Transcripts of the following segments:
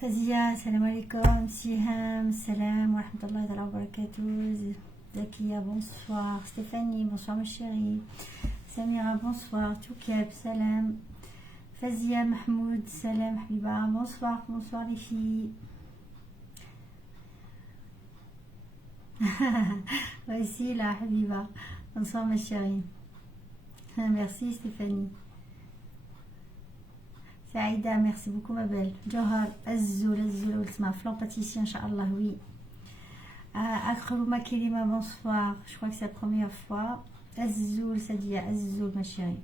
فزيا السلام عليكم. سهام السلام ورحمة الله تعالى وبركاته. زكية بونسوار. ستيفاني بونسوار ما شيري. سميرة بونسوار. توكاب سلام. فزيا محمود سلام حبيبة بونسوار. بونسوار لي في وسيلة حبيبة بونسوار ما شيري. ميرسي ستيفاني. سعيدة ميرسي بوكو ما بال. جوهر الزول اسمها فلان باتيسي ان شاء الله. وي اكرم كريمة بونسوار. جو كخوا سي لا بروميير فوا. الزول سادية الزول ما شيري.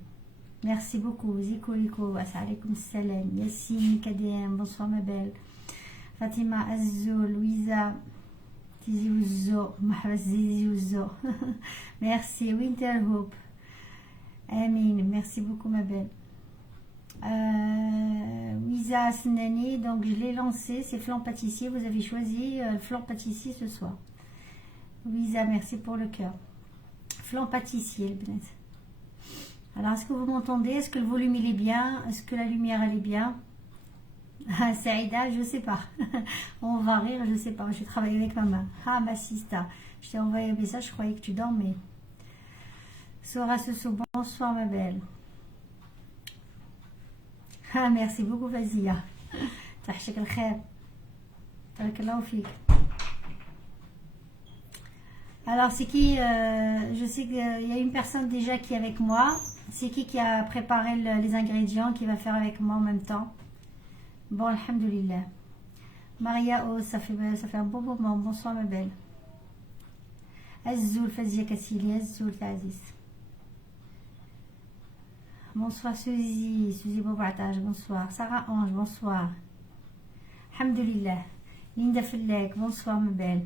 ميرسي بوكو. زيكو ليكو عليكم السلام. ياسين كديم بونسوار ما بال. فاطمة الزول. لويزا تيزي وزو مرحبا زيزي وزو. ميرسي وينتر هوب. امين ميرسي بوكو ما بال. Lisa Snani, donc je l'ai lancé, c'est flan pâtissier, vous avez choisi le flan pâtissier ce soir. Lisa, merci pour le cœur. Flan pâtissier, le bnet. Alors, est-ce que vous m'entendez? Est-ce que le volume il est bien? Est-ce que la lumière elle est bien? Ah, Saïda, je sais pas. On va rire, je sais pas. Je vais travailler avec ma main. Ah, ma sista. Je t'ai envoyé un message, je croyais que tu dormais. Sora Soso, bonsoir ma belle. Ah, merci beaucoup Fazia. تحشك الخير. بارك الله فيك. Alors c'est qui je sais qu'il y a une personne déjà qui est avec moi. C'est qui a préparé les ingrédients, qui va faire avec moi en même temps? Bon, alhamdoulilah. Maria, oh, ça fait un bon moment. Bonsoir ma belle. Azzoul Fazia Kassili, Azzoul Aziz. Bonsoir Suzy Bobartage, bonsoir. Sarah Ange, bonsoir. Alhamdoulilah. Linda Fellek, bonsoir ma belle.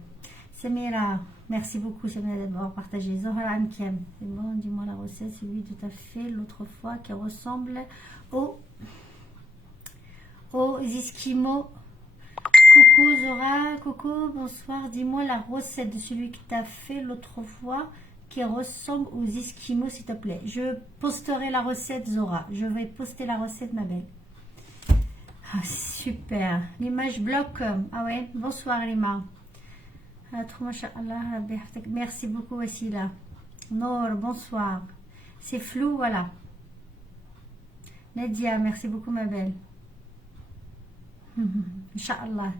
Samira, merci beaucoup Samira d'avoir partagé. Zohra Amkem, c'est bon, dis-moi la recette, c'est lui tout à fait l'autre fois qui ressemble aux Esquimaux. Coucou Zora, coucou, bonsoir. Dis-moi la recette de celui que tu as fait l'autre fois qui ressemble aux Esquimaux, s'il te plaît. Je posterai la recette, Zora. Je vais poster la recette, ma belle. Ah, super. L'image bloque. Ah ouais, bonsoir, Lima. Merci beaucoup, Wassila. Nour, bonsoir. C'est flou, voilà. Nadia, merci beaucoup, ma belle. Inch'Allah.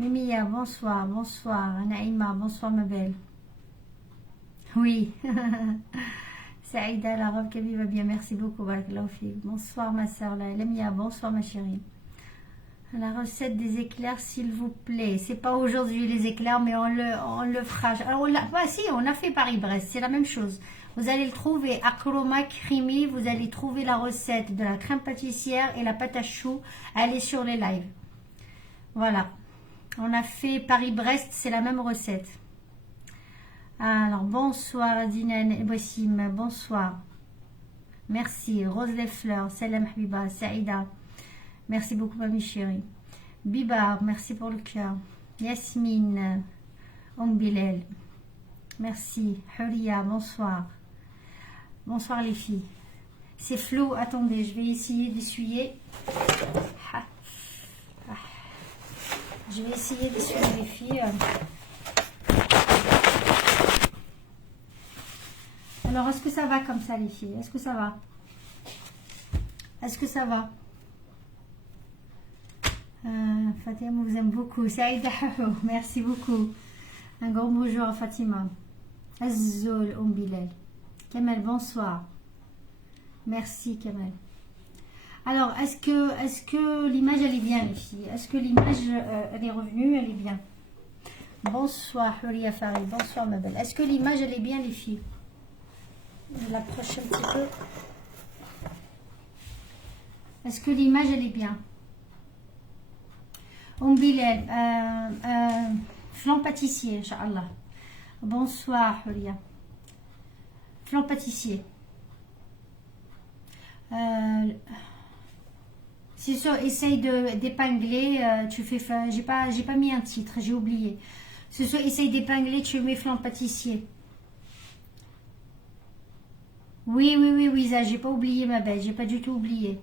Mimia, bonsoir, bonsoir. Naïma, bonsoir, ma belle. Oui. Saïda, la robe Kaby va bien, merci beaucoup. Bonsoir ma soeur Lamia, bonsoir ma chérie. La recette des éclairs, s'il vous plaît. C'est pas aujourd'hui les éclairs, mais on le fera. Alors, si, on a fait Paris-Brest, c'est la même chose. Vous allez le trouver, Akroma Krimi, vous allez trouver la recette de la crème pâtissière et la pâte à choux. Elle est sur les lives. Voilà. On a fait Paris-Brest, c'est la même recette. Alors, bonsoir Dinan et Bossim, bonsoir. Merci. Rose les fleurs, Salam Habiba, Saïda. Merci beaucoup, ma chérie. Bibar, merci pour le cœur. Yasmine, Bilal, merci. Huria, bonsoir. Bonsoir les filles. C'est flou, attendez, je vais essayer d'essuyer. Je vais essayer d'essuyer les filles. Alors, est-ce que ça va comme ça, les filles? Est-ce que ça va? Est-ce que ça va? Fatima vous aime beaucoup. Saïda, merci beaucoup. Un grand bonjour à Fatima. Azzoul Bilal. Kamel, bonsoir. Merci, Kamel. Alors, est-ce que l'image, elle est bien, les filles? Est-ce que l'image, elle est revenue? Elle est bien. Bonsoir, Huria Farid. Bonsoir, ma belle. Est-ce que l'image, elle est bien, les filles? Je l'approche un petit peu. Est-ce que l'image elle est bien? Bilal, flan pâtissier, Inch'Allah. Bonsoir, Huria. Flan pâtissier. C'est sûr, essaye d'épingler. Tu fais. J'ai pas mis un titre, j'ai oublié. C'est sûr, essaye d'épingler. Tu mets flan pâtissier. Oui, ça, j'ai pas oublié ma belle, j'ai pas du tout oublié.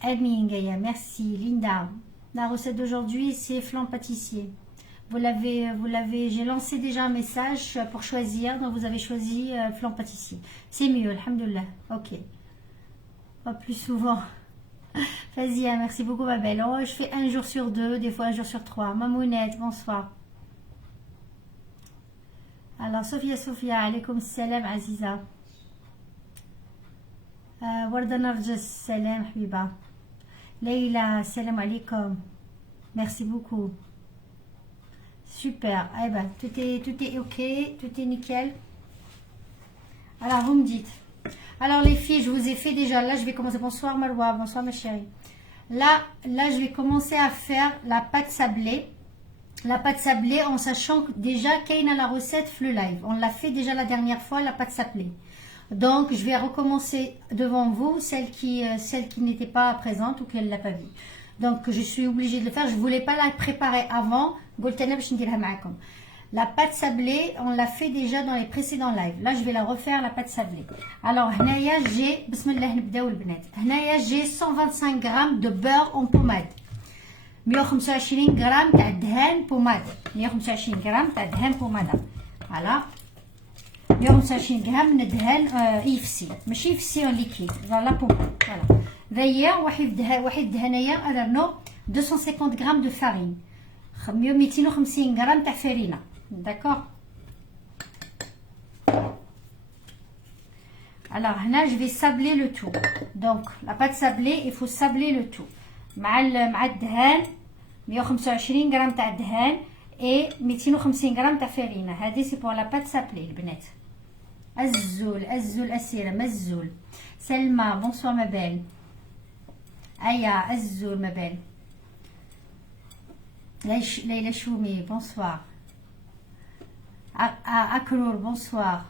Amin Gaïa, merci. Linda, la recette d'aujourd'hui, c'est flan pâtissier. J'ai lancé déjà un message pour choisir, donc vous avez choisi flan pâtissier. C'est mieux, alhamdoulilah. Ok. Pas plus souvent. Fazia, merci beaucoup ma belle. Oh, je fais un jour sur deux, des fois un jour sur trois. Mamounette, bonsoir. Alors, Sophia, alaykoum salam, Aziza. Warda Narjas, salam, Habiba. Leïla, salam alaikum. Merci beaucoup. Super. Eh ben, tout est ok, tout est nickel. Alors, vous me dites. Alors, les filles, je vous ai fait déjà. Là, je vais commencer. Bonsoir, Marwa. Bonsoir, ma chérie. Là, je vais commencer à faire la pâte sablée. La pâte sablée, en sachant que déjà, Kayna la recette fleu live. On l'a fait déjà la dernière fois, la pâte sablée. Donc, je vais recommencer devant vous, celle qui n'était pas présente ou qu'elle ne l'a pas vue. Donc, je suis obligée de le faire. Je ne voulais pas la préparer avant. La pâte sablée, on l'a fait déjà dans les précédents lives. Là, je vais la refaire, la pâte sablée. Alors, j'ai 125 g de beurre en pommade. 125 g تاع دهان بوماده. 125 g تاع دهان بوماده. Voilà. 125 g من الدهان يفسي ماشي يفسي ليكيد لا بوماد. Voilà. Veillez واحد دهنيه ادرنو 250 g de farine. 250 g تاع farine. D'accord. Alors là, je vais sabler le tout. Donc, la pâte sablée, il faut sabler le tout. مع الدهان 125 g تاع الدهان et 250 g تاع farine. هذه c'est pour la pâte sablée البنات. الزول أسيرة الزول. سلمى bonsoir ma belle. Aya الزول ma belle. Leïla Choumi bonsoir. Akrur bonsoir.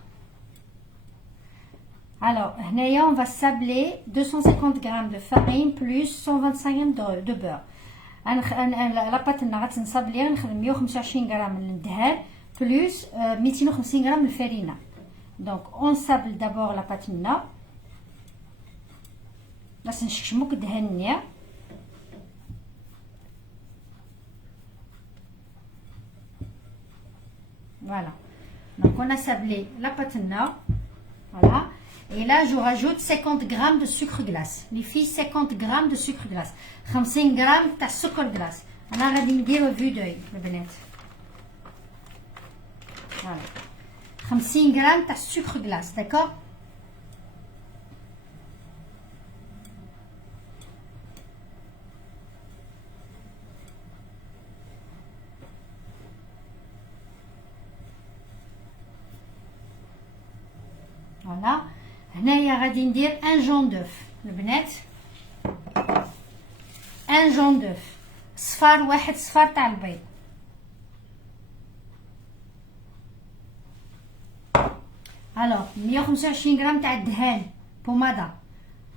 Alors, on va sabler 250 g de farine plus 125 g de beurre. La pâte غادي نصابليها نخدم 125 g من الدهان plus 250 g de farine. Donc, on sable d'abord la pâte منا. باش نشكشموك الدهان النيا. Voilà. Donc, on a sablé la pâte mنا. Voilà. Et là, je rajoute 50 g de sucre glace. Les filles, 50 g de sucre glace. 50 g تاع sucre glace. أنا غادي ندير vue d'œil البنات. Voilà. 50 g تاع sucre glace, d'accord? Voilà. هنايا غادي ندير ان جون دوف البنات. ان جون دوف صفار واحد صفار تاع البيض. الوغ 125 غرام تاع الدهان بوماده.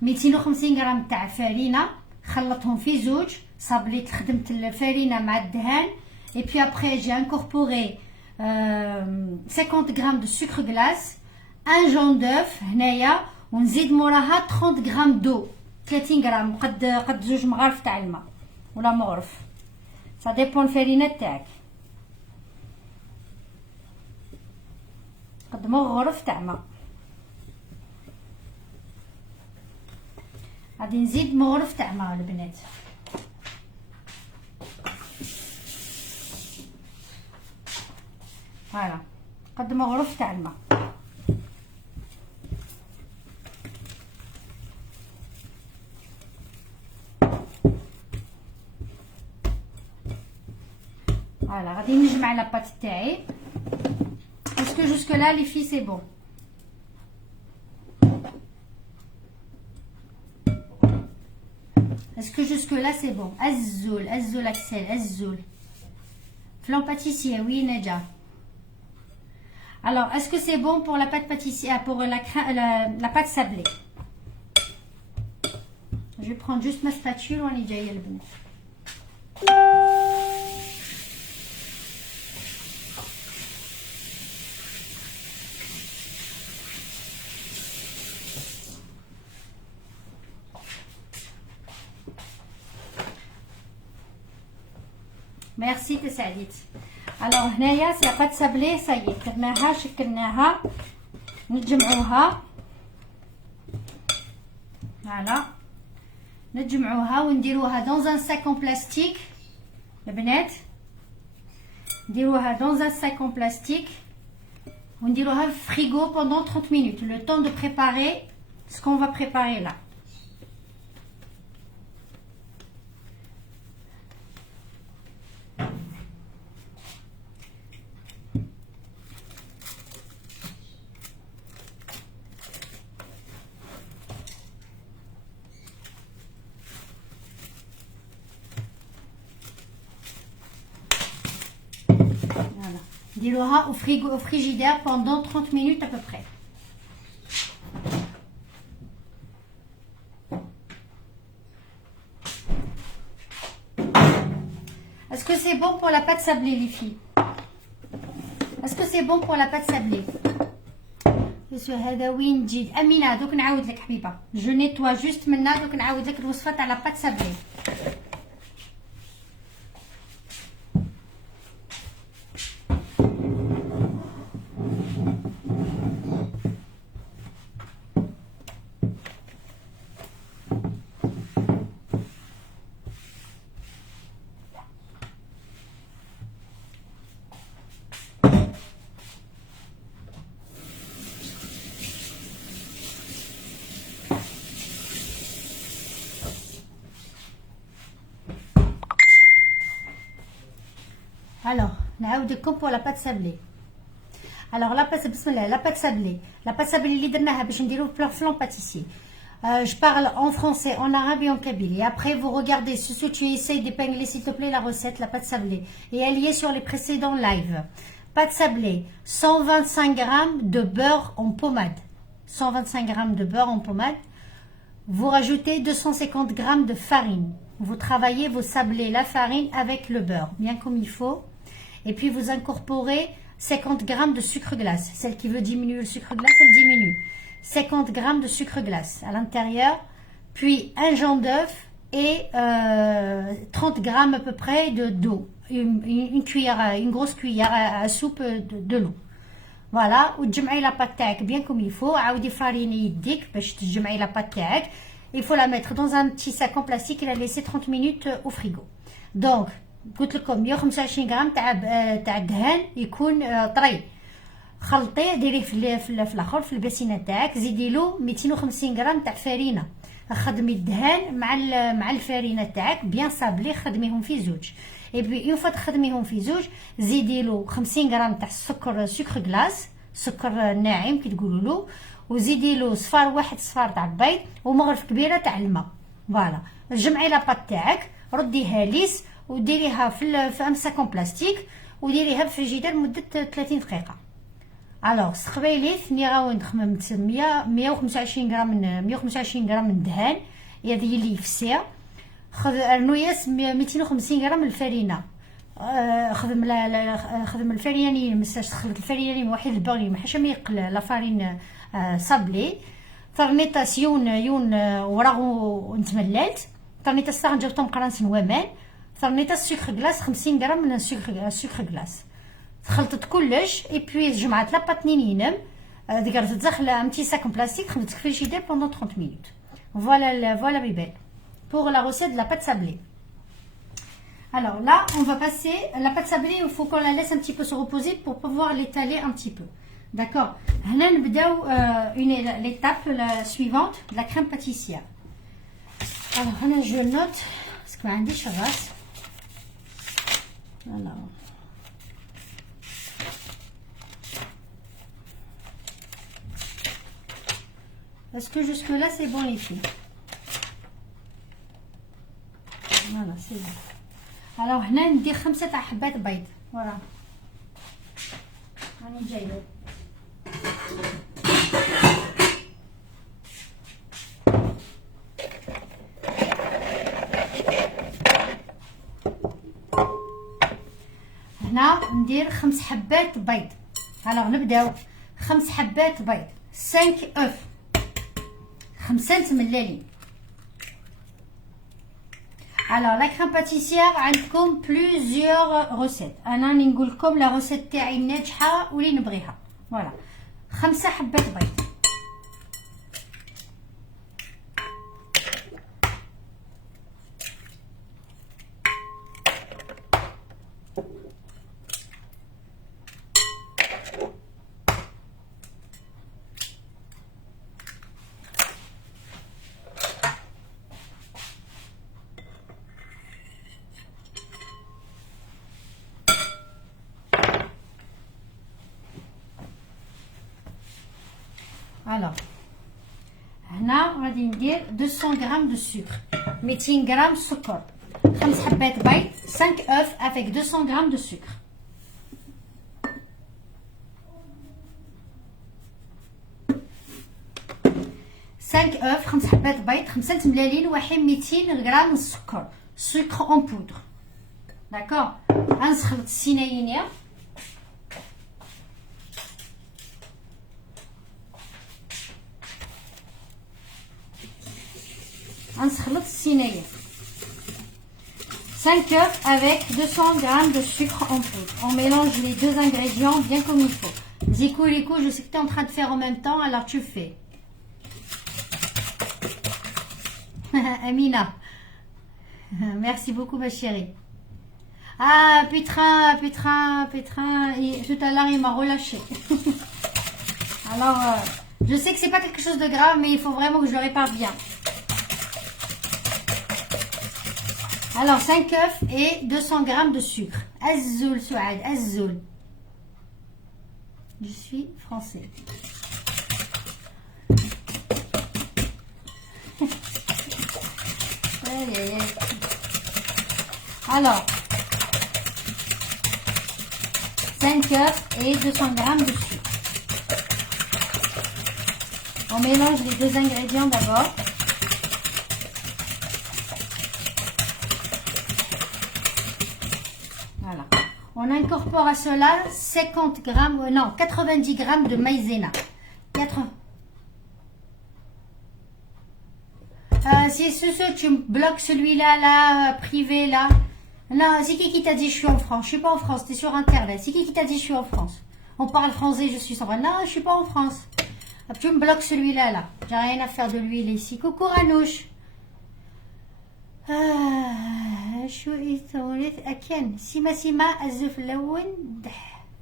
250 غرام تاع فرينه خلطهم في زوج. صابليت خدمت الفرينه مع الدهان. اي بي ابري جي انكوربوري 50 غرام دو سكر غلاس. ان جون دوف هنايا ونزيد موراها 30 غرام دو. 30 غرام قد زوج مغارف تاع الماء ولا مغرف. سا ديبون الفرينه تاعك. قد مغرف تاع ماء. غادي نزيد مغرف تاع ماء البنات. فوالا قد مغرف تاع الماء. فوالا غادي نجمع لاباط تاعي. Est-ce que jusque là les filles c'est bon? Est-ce que jusque là c'est bon? Azzoul Axel, Azzoul. Flan pâtissier, oui Nedja. Alors est-ce que c'est bon pour la pâte pâtissière, pour la pâte sablée? Je vais prendre juste ma spatule, on est déjà le bon. ميرسي تسعديت. الوغ هنايا سي بات سابلي صايي درناها شكلناها نجمعوها فوالا نجمعوها ونديروها دون ان ساك اون بلاستيك البنات نديروها دون ان ساك اون بلاستيك ونديروها في فريغو بوندون 30 minutes le temps de préparer ce qu'on va préparer là. نديروها au frigidaire pendant 30 minutes à peu près. Est-ce que c'est bon pour la pâte sablée les filles? Est-ce que c'est bon pour la pâte sablée? هذا وين جيت امينه دوك نعاود لك حبيبه جو نيتوا جوست منا دوك نعاود لك الوصفه تاع لا بات سابلي. Alors, نعاود لكم pour la pâte sablée. Alors la pâte بسم الله la pâte sablée. La pâte sablée اللي درناها باش نديرو flan pâtissier. Je parle en français, en arabe et en kabyle. Et après vous regardez si tu essayes d'épingler s'il te plaît la recette la pâte sablée et elle y est sur les précédents lives. Pâte sablée, 125 g de beurre en pommade. 125 g de beurre en pommade. Vous rajoutez 250 g de farine. Vous travaillez, vous sablez la farine avec le beurre, bien comme il faut. Et puis vous incorporez 50 g de sucre glace. Celle qui veut diminuer le sucre glace, elle diminue. 50 g de sucre glace à l'intérieur. Puis un jaune d'œuf et 30 g à peu près d'eau. Une cuillère, une grosse cuillère à soupe de l'eau. Voilà. وتجمعي la pâte تاعك bien comme il faut. عاودي فريني يديك باش تجمعي la pâte تاعك. Il faut la mettre dans un petit sac en plastique et la laisser 30 minutes au frigo. Donc, قلت لكم 125 غرام تاع الدهان يكون طري. خلطيه ديريه في الاخر في الباسينه تاعك. زيدي له 250 غرام تاع فرينه. خدمي الدهان مع الفرينه تاعك بيان صابلي خدميهم في زوج. اي بي اون فوا تخدميهم في زوج زيدي له 50 غرام تاع سكر غلاس سكر ناعم كي تقولوا له وزيدي له واحد صفار تاع البيض ومغرف كبيره تاع الماء. فوالا جمعي لاباط تاعك رديها ليس وديريها في ان ساكون بلاستيك وديريها في الفريجيدير مده 30 دقيقه. الوغ سخبيلي ثني غاوند خممت 125 غرام من الدهان هذه اللي يفسيها. خذ نوياس 250 غرام الفرينه. خدم الفرينه مساج تخلط الفرينه واحد الباغي ما حاش ما يقل لا فارين صابلي فرنيطاس يون وراغو نتمللت فرنيطاس صاغ جبتهم قرانس نوامان فرنيطاس سكر غلاس 50 غرام من السكر غلاس خلطت كلش اي بوي جمعت لاباط نينينم ديك تدخل ان بتي ساك بلاستيك خدمت في الفريجيدير بوندون 30 minutes. Voilà bébé pour la recette de la pâte sablée. Alors là on va passer la pâte sablée, il faut qu'on la laisse un petit peu se reposer pour pouvoir l'étaler un petit peu. D'accord. هنا نبداو l'étape suivante de la crème pâtissière. Alors هنا je note parce que ما عنديش الراس. Alors est-ce que jusque là c'est bon les filles? Voilà c'est bon. Alors هنا ندير 5 تاع حبات بيض. فوالا راني جايبه. هنا ندير 5 حبات بيض. الوغ نبداو 5 حبات بيض 5 œufs 5 ملالين. Alors, la crème pâtissière, عندكم plusieurs recettes. أنا نقول لكم la recette تاعي الناجحة واللي نبغيها. Voilà. 5 حبات بيض. Alors, هنا غادي ندير 200 غرام de sucre, 200 غرام سكر, 5 حبات بيض, 5 œufs avec 200 غرام de sucre. cinq œufs, 5 حبات بيض, 5 تملالين, واحد 200 غرام السكر, sucre en poudre. D'accord. غنسخلط السينايينيه. غنسخلط السينايه. 5 œufs avec 200 g de sucre en poudre. On mélange les deux ingrédients bien comme il faut. Zico, Rico, je sais que tu es en train de faire en même temps, alors tu fais. Amina. Merci beaucoup ma chérie. Ah, Pétrin, tout à l'heure il m'a relâché. Alors, je sais que c'est pas quelque chose de grave, mais il faut vraiment que je le répare bien. Alors, 5 œufs et 200 g de sucre. Azzoul, Souad, Azzoul. Je suis français. Alors, 5 œufs et 200 g de sucre. On mélange les deux ingrédients d'abord. Voilà. On incorpore à cela 50 grammes, non, 90 grammes de maïzena. Si tu me bloques celui-là, là, privé, là. Non, c'est qui t'a dit je suis en France? Je suis pas en France, tu es sur Internet. C'est qui t'a dit je suis en France? On parle français, je suis sans vrai. Non, je suis pas en France. Tu me bloques celui-là, là. J'ai rien à faire de l'huile ici. Coucou Ranouche. شو يثوريت أكن سيما الزف اللون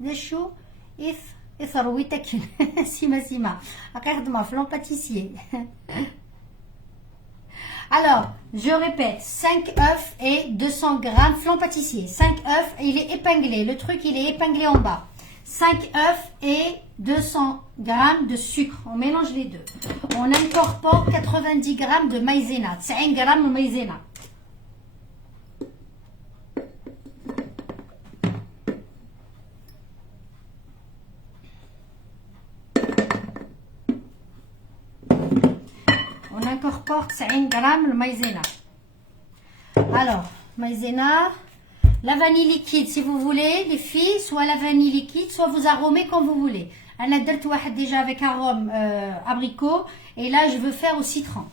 ده شو يثرويت أكن سيما أقدم فلان pâtissier. Alors, je répète, 5 œufs et 200 grammes flan pâtissier. 5 œufs, il est épinglé, le truc il est épinglé en bas. 5 œufs et 200 grammes de sucre. On mélange les deux. On incorpore 90 grammes de maïzena. 90 grammes de maïzena. On incorpore 90 grammes de maïzena. Alors, maïzena, la vanille liquide si vous voulez, les filles, soit la vanille liquide, soit vous aromez comme vous voulez. On a déjà avec arôme abricot et là je veux faire au citron.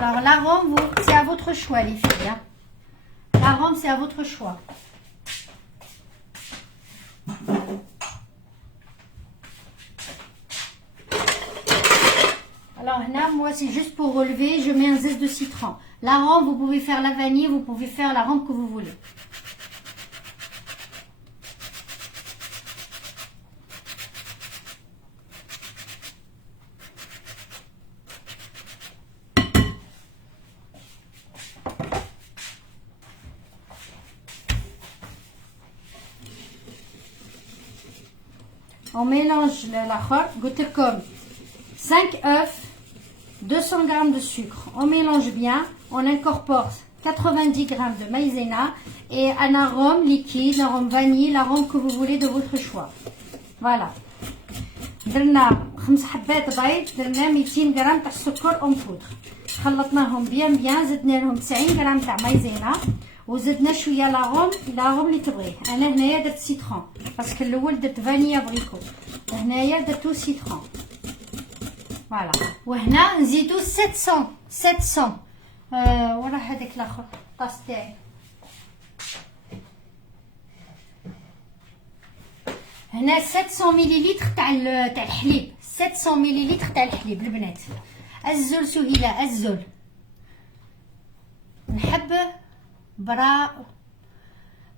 Alors l'arôme, c'est à votre choix les filles. Hein. L'arôme, c'est à votre choix. Alors là, moi, c'est juste pour relever, je mets un zeste de citron. L'arôme, vous pouvez faire la vanille, vous pouvez faire l'arôme que vous voulez. On mélange la khor, comme 5 œufs, 200 g de sucre. On mélange bien, on incorpore 90 grammes de maïzena et un arôme liquide, arôme vanille, l'arôme que vous voulez de votre choix. Voilà. درنا 5 حبات بيض، درنا 200 غرام تاع السكر اون بودر، خلطناهم بيان زدنا لهم 90 غرام تاع مايزينا وزدنا شويه لاغوم اللي تبغيه. انا هنايا درت سيترون باسكو الاول درت فانيا بريكو، هنايا درتو سيترون. فوالا. وهنا نزيدو 700 ورا هذاك الاخر طاس تاعي. هنا 700 مليلتر تاع الحليب، 700 مليلتر تاع الحليب البنات. الزول سهيله الزول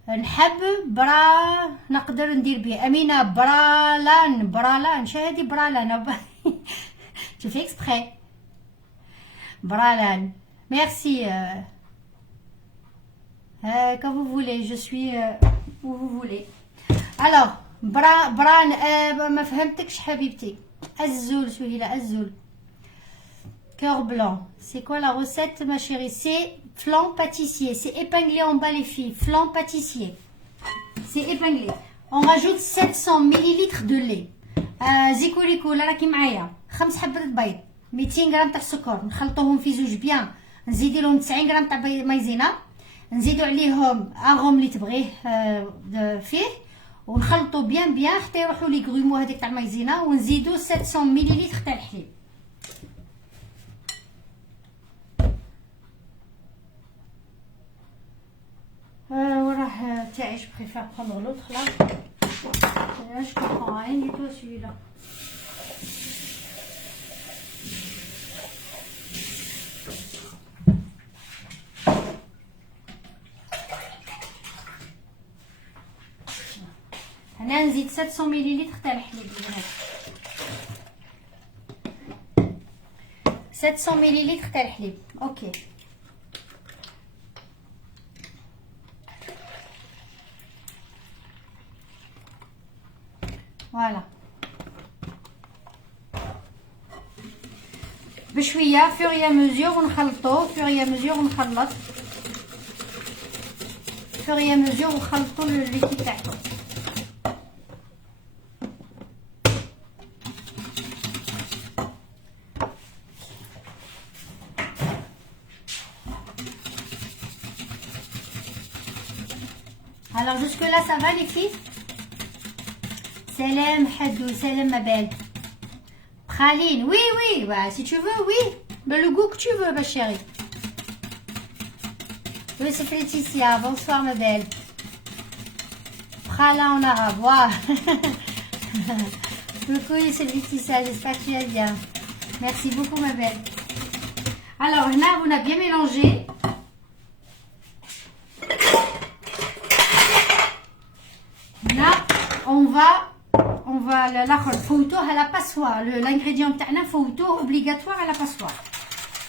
نحب برا نقدر ندير به. امينه برالان شهادي برالان tu fais exprès برالان merci quand vous voulez je suis où vous voulez. alors بران ما فهمتكش حبيبتي. الزول سهيله الزول cœur blanc. C'est quoi la recette ma chérie? C'est flan pâtissier. C'est épinglé en bas les filles. Flan pâtissier. C'est épinglé. On rajoute 700 ml de lait. زيكوليكو لا راكي معايا 5 حبات بيض، 200 غرام تاع السكر نخلطوهم في زوج بيان، نزيدو لهم 90 غرام تاع مايزينا، نزيدو عليهم اغوم اللي تبغيه فيه ونخلطو بيان حتى يروحوا لي غرومو هذيك تاع مايزينا، ونزيدو 700 ملل تاع الحليب. وراه تاعي je préfère prendre l'autre là. Là je comprends rien du tout celui-là. هنا نزيد 700 ملل تاع الحليب البنات. 700 ملل تاع الحليب. اوكي فوالا بشويه فوريا مزيور ونخلطو فوريا مزيور ونخلط فوريا مزيور ونخلطو الليكيد تاعكم. alors jusque là ça va les filles. Salam Hadou, salam ma belle. Praline, oui, bah, si tu veux, oui. Mais le goût que tu veux, ma chérie. Oui, c'est Laetitia, bonsoir ma belle. Pralin en arabe, waouh. Coucou, c'est Laetitia, j'espère que tu vas bien. Merci beaucoup ma belle. Alors là, on a bien mélangé. Là, on va الاخر فوتوه على باسوار. الانغريديون تاعنا فوتوه اوبليغاتوار على باسوار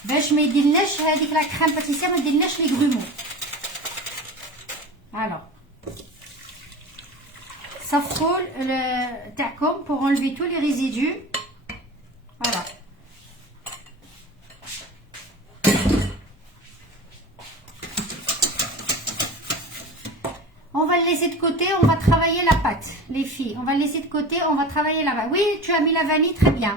باش ما يديرلناش هذيك لا كريم باتيسير، ما يديرلناش لي غرومو. الوغ صفقوا تاعكم pour enlever tous les résidus. voilà. On va le laisser de côté, on va travailler la pâte, les filles. On va le laisser de côté, on va travailler la pâte. Oui, tu as mis la vanille, très bien.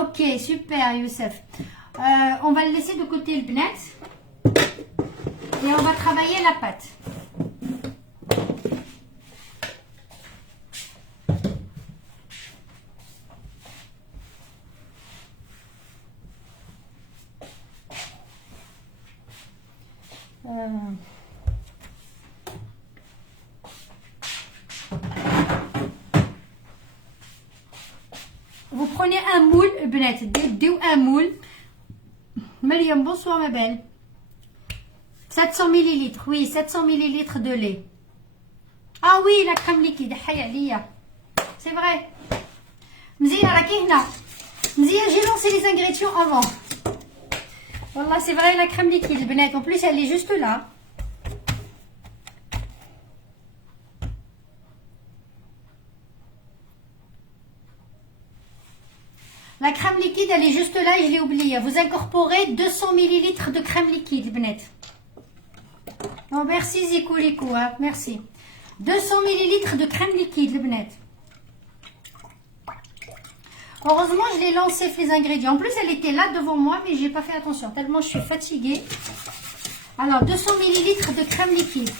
Ok, super, Youssef. On va le laisser de côté, le bnet. Et on va travailler la pâte. Vous prenez un moule, un moule. Mariam, bonsoir ma belle. 700 ml, oui, 700 ml de lait. Ah oui, la crème liquide, c'est vrai. J'ai lancé les ingrédients avant. Voilà, c'est vrai, la crème liquide, en plus elle est juste là. La crème liquide, elle est juste là et je l'ai oublié. Vous incorporez 200 ml de crème liquide, Bnet. Oh, merci Zikou Likou, hein, merci. 200 ml de crème liquide, Bnet. Heureusement, je l'ai lancé les ingrédients. En plus, elle était là devant moi, mais j'ai pas fait attention. Tellement je suis fatiguée. Alors, 200 ml de crème liquide.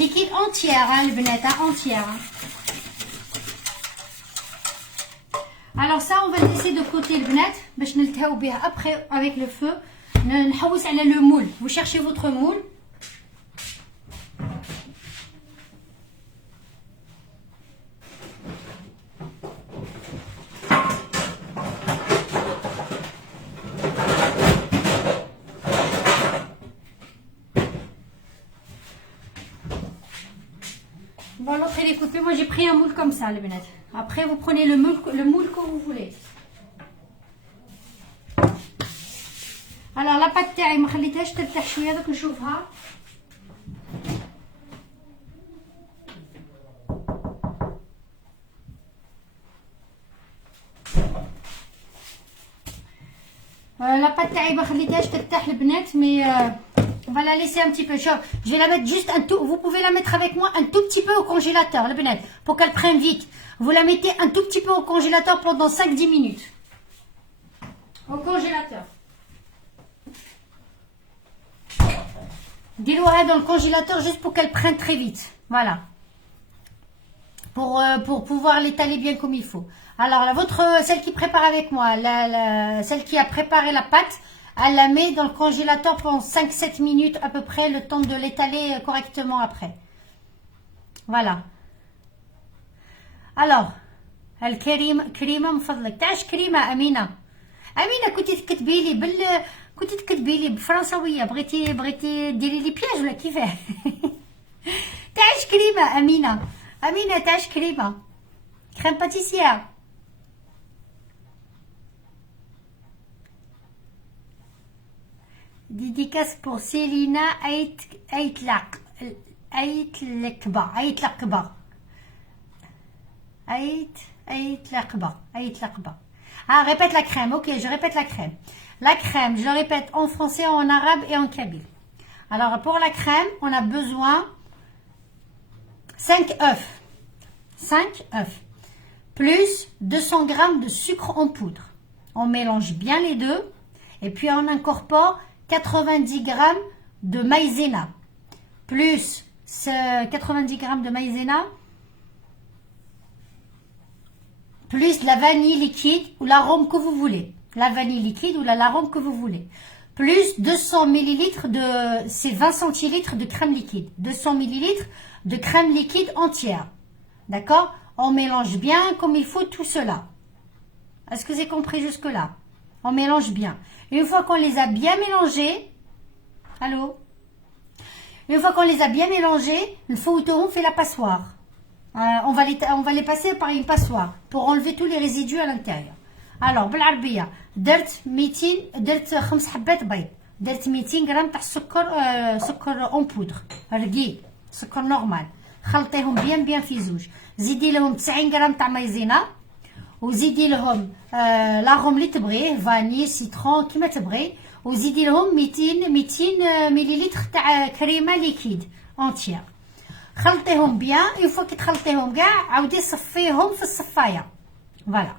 Liquide entière, hein, le Bnet, hein, entière. Hein. Alors ça, on va laisser de côté le Bnet. باش نلتهاو بها après avec le feu. نحوس على le moule. Vous cherchez votre moule. Bon, l'autre il est coupé. Moi j'ai pris un moule comme ça, le Bnet. Après vous prenez le moule que vous voulez. Alors la pâte تاعي ما خليتهاش ترتاح شويه دوك نشوفها. La pâte تاعي ما خليتهاش ترتاح البنات mais on va la laisser un petit peu. Je vais la mettre juste un tout. Vous pouvez la mettre avec moi un tout petit peu au congélateur, le Bnet, pour qu'elle prenne vite. Vous la mettez un tout petit peu au congélateur pendant 5-10 minutes. Au congélateur. Dis-le dans le congélateur juste pour qu'elle prenne très vite. Voilà. Pour pouvoir l'étaler bien comme il faut. Alors, celle qui prépare avec moi, celle qui a préparé la pâte, elle la met dans le congélateur pendant 5-7 minutes à peu près, le temps de l'étaler correctement après. Voilà. Alors, الكريمة من فضلك. تعش كريمة أمينة. أمينة كنتي تكتبي لي بالفرنساوية. بغيتي ديري لي بياج ولا كيفاه؟ تعش كريمة أمينة. أمينة تعش كريمة. crème pâtissière. Dédicace pour Célina Aitlaqba. Ah, répète la crème. Ok, je répète la crème. La crème, je le répète en français, en arabe et en kabyle. Alors, pour la crème, on a besoin 5 œufs. 5 œufs. Plus 200 g de sucre en poudre. On mélange bien les deux. Et puis, on incorpore 90 g de maïzena. Plus 90 g de maïzena. Plus la vanille liquide ou l'arôme que vous voulez. La vanille liquide ou l'arôme que vous voulez. Plus 200 ml c'est 20 centilitres de crème liquide. 200 ml de crème liquide entière. D'accord? On mélange bien comme il faut tout cela. Est-ce que c'est compris jusque-là? On mélange bien. Une fois qu'on les a bien mélangés, allô? Une fois qu'on les a bien mélangés, le fouetton fait la passoire. On va les passer par une passoire pour enlever tous les résidus à l'intérieur. Alors, بالعربية درت 5 حبات بيض. درت 200 غرام تاع سكر اون بودر رقيق سكر نورمال. خلطيهم بيان في زوج. زيدي لهم 90 غرام تاع مايزينا وزيدي لهم لاغوم اللي تبغيه فاني سيترون كيما تبغي وزيدي لهم 200 مليلتر تاع كريمه ليكيد اونتيير. خلطيهم بيان. اون فوا كي تخلطيهم كاع عاودي صفيهم في الصفايه. فوالا.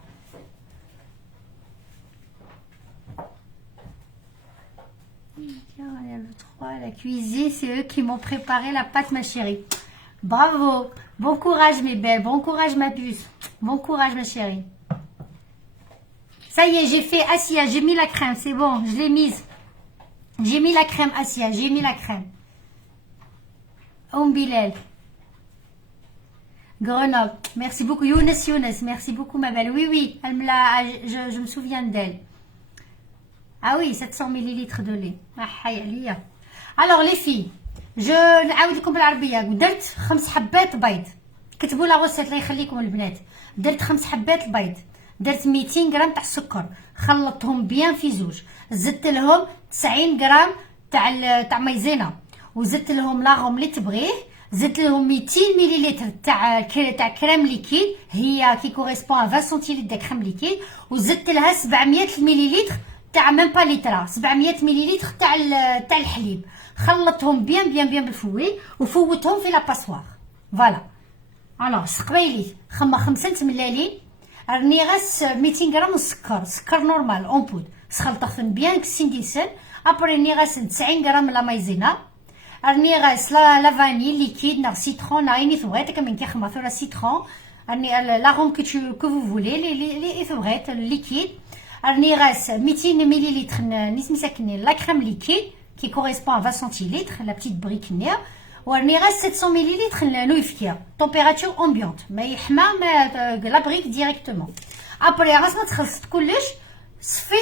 La cuisine, c'est eux qui m'ont préparé la pâte, ma chérie. Bravo. Bon courage, mes belles. Bon courage, ma puce. Bon courage, ma chérie. Ça y est, j'ai fait Assia. J'ai mis la crème. C'est bon, je l'ai mise. J'ai mis la crème, Assia. J'ai mis la crème. Bilal. Grenoble. Merci beaucoup. Younes. Merci beaucoup, ma belle. Oui. Je me souviens d'elle. Ah oui, 700 ml de lait. Alors les filles, je نعاود لكم بالعربيه. درت 5 حبات بيض. كتبوا لا غوسيت الله يخليكم البنات. درت 5 حبات البيض. درت 200 غرام تاع السكر. خلطتهم بيان في زوج. زدت لهم 90 غرام تاع مايزينا وزدت لهم لاغوم اللي تبغيه. زدت لهم 200 مليلتر تاع كريم ليكيد هي كي كوريسبون 20 سنتيلتر داك كريم ليكيد وزدت لها 700 مليلتر تاع ميم با لتر 700 مليلتر تاع الحليب خلطتهم بيان بالفوي وفوتهم في لا باسوار فوالا الوغ قبيلي 5 ملالي راني غاس 200 غرام سكر نورمال اون بود سخلطهم بيان كسنديسن ابري راني غاس 90 غرام لا مايزينا راني غاس لا فاني ليكيد نا سيترون نا ايني ثوغيت كمن كيخمث ولا سيترون راني لاغون كو فو فولي لي ثوغيت ليكيد راني غاس 200 مليلتر نيس مساكني لا كريم ليكيد كي كوريسبون 20 سنتيلتر لا بتيت بريك نيا وراني غاس 700 مليلتر نويفكيا طومبيراتور امبيونت ما يحمى لا بريك ديريكتومون ابري غاس ما تخلصت كلش صفي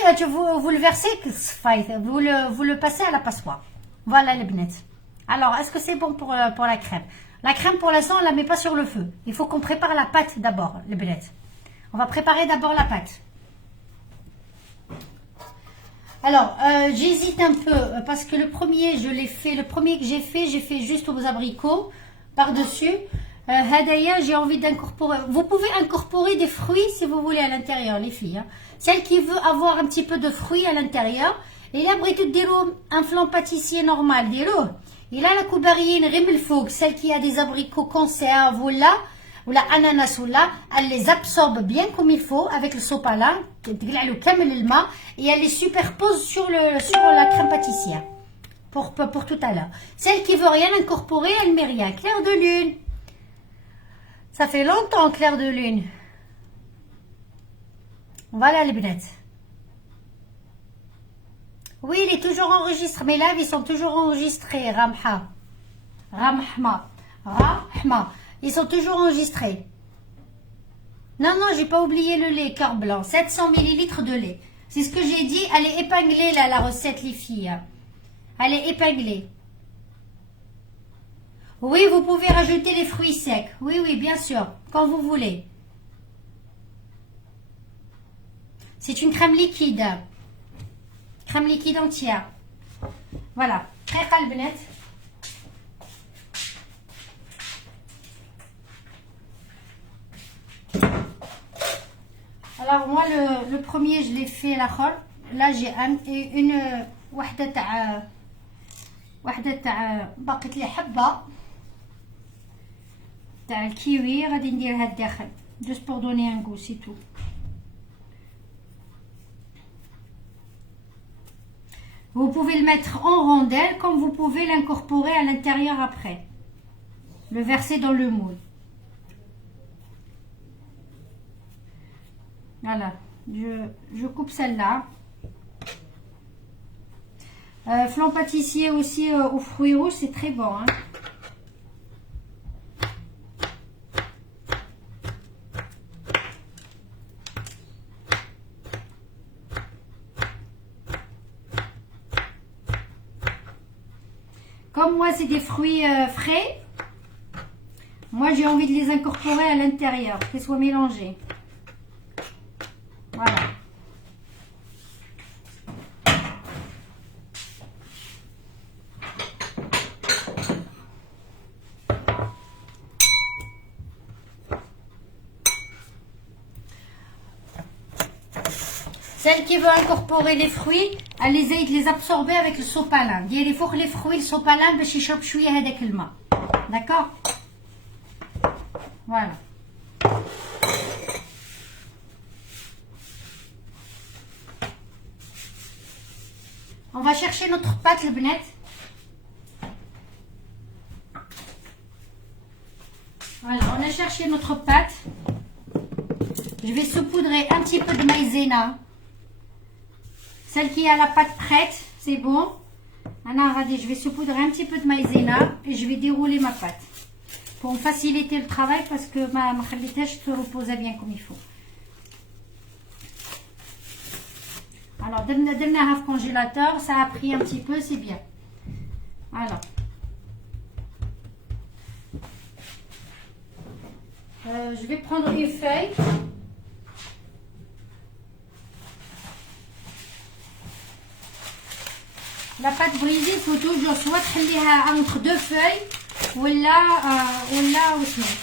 vous le versez صفاي vous le passez à la passoire voilà les البنات. Alors est-ce que c'est bon pour la crème? La crème pour l'instant on la met pas sur le feu, il faut qu'on prépare la pâte d'abord les belettes. On va préparer d'abord la pâte. Alors j'hésite un peu parce que le premier que j'ai fait juste aux abricots par dessus. Hadaya, j'ai envie d'incorporer. Vous pouvez incorporer des fruits si vous voulez à l'intérieur, les filles. Hein. Celle qui veut avoir un petit peu de fruits à l'intérieur, et là, un flan pâtissier normal, et là, la coubarine rimmelfoug, celle qui a des abricots conserve ou la ananas ou là, elle les absorbe bien comme il faut avec le sopalin, et elle les superpose sur la crème pâtissière pour tout à l'heure. Celle qui veut rien incorporer, elle met rien. Clair de lune. Ça fait longtemps, clair de lune. Voilà les bêtes. Oui, il est toujours enregistré. Mes lives, ils sont toujours enregistrés. Ramha. Ils sont toujours enregistrés. Non, j'ai pas oublié le lait, cœur blanc. 700 ml de lait. C'est ce que j'ai dit. Elle est épinglée, là, la recette, les filles. Elle est épinglée. Oui, vous pouvez rajouter les fruits secs. Oui, bien sûr. Quand vous voulez. C'est une crème liquide. Crème liquide entière. Voilà. Très calbenette. Alors moi le premier je l'ai fait la khol. Là j'ai une وحدة تاع بقيت لي حبة تاع الكيوي غادي نديرها الداخل juste pour donner un goût c'est tout. Vous pouvez le mettre en rondelle comme vous pouvez l'incorporer à l'intérieur après. Le verser dans le moule. Voilà, je coupe celle-là. Flan pâtissier aussi aux fruits rouges, c'est très bon. Hein. Comme moi, c'est des fruits frais, moi j'ai envie de les incorporer à l'intérieur, qu'ils soient mélangés. Voilà. Celle qui veut incorporer les fruits, elle les aide les absorber avec le sopalin. Il faut que les fruits, le sopalin, باش يشرب شوية هذاك الماء. D'accord? Voilà. On va chercher notre pâte, le bnet. Voilà, on a cherché notre pâte. Je vais saupoudrer un petit peu de maïzena. Celle qui a la pâte prête, c'est bon. Maintenant, regardez, je vais saupoudrer un petit peu de maïzena et je vais dérouler ma pâte. Pour me faciliter le travail parce que ma khalitash se repose bien comme il faut. Alors, dernière half congélateur, ça a pris un petit peu, c'est bien. Alors. Je vais prendre une feuille. La pâte brisée, il faut toujours soit tremper entre deux feuilles, ولا واسمه.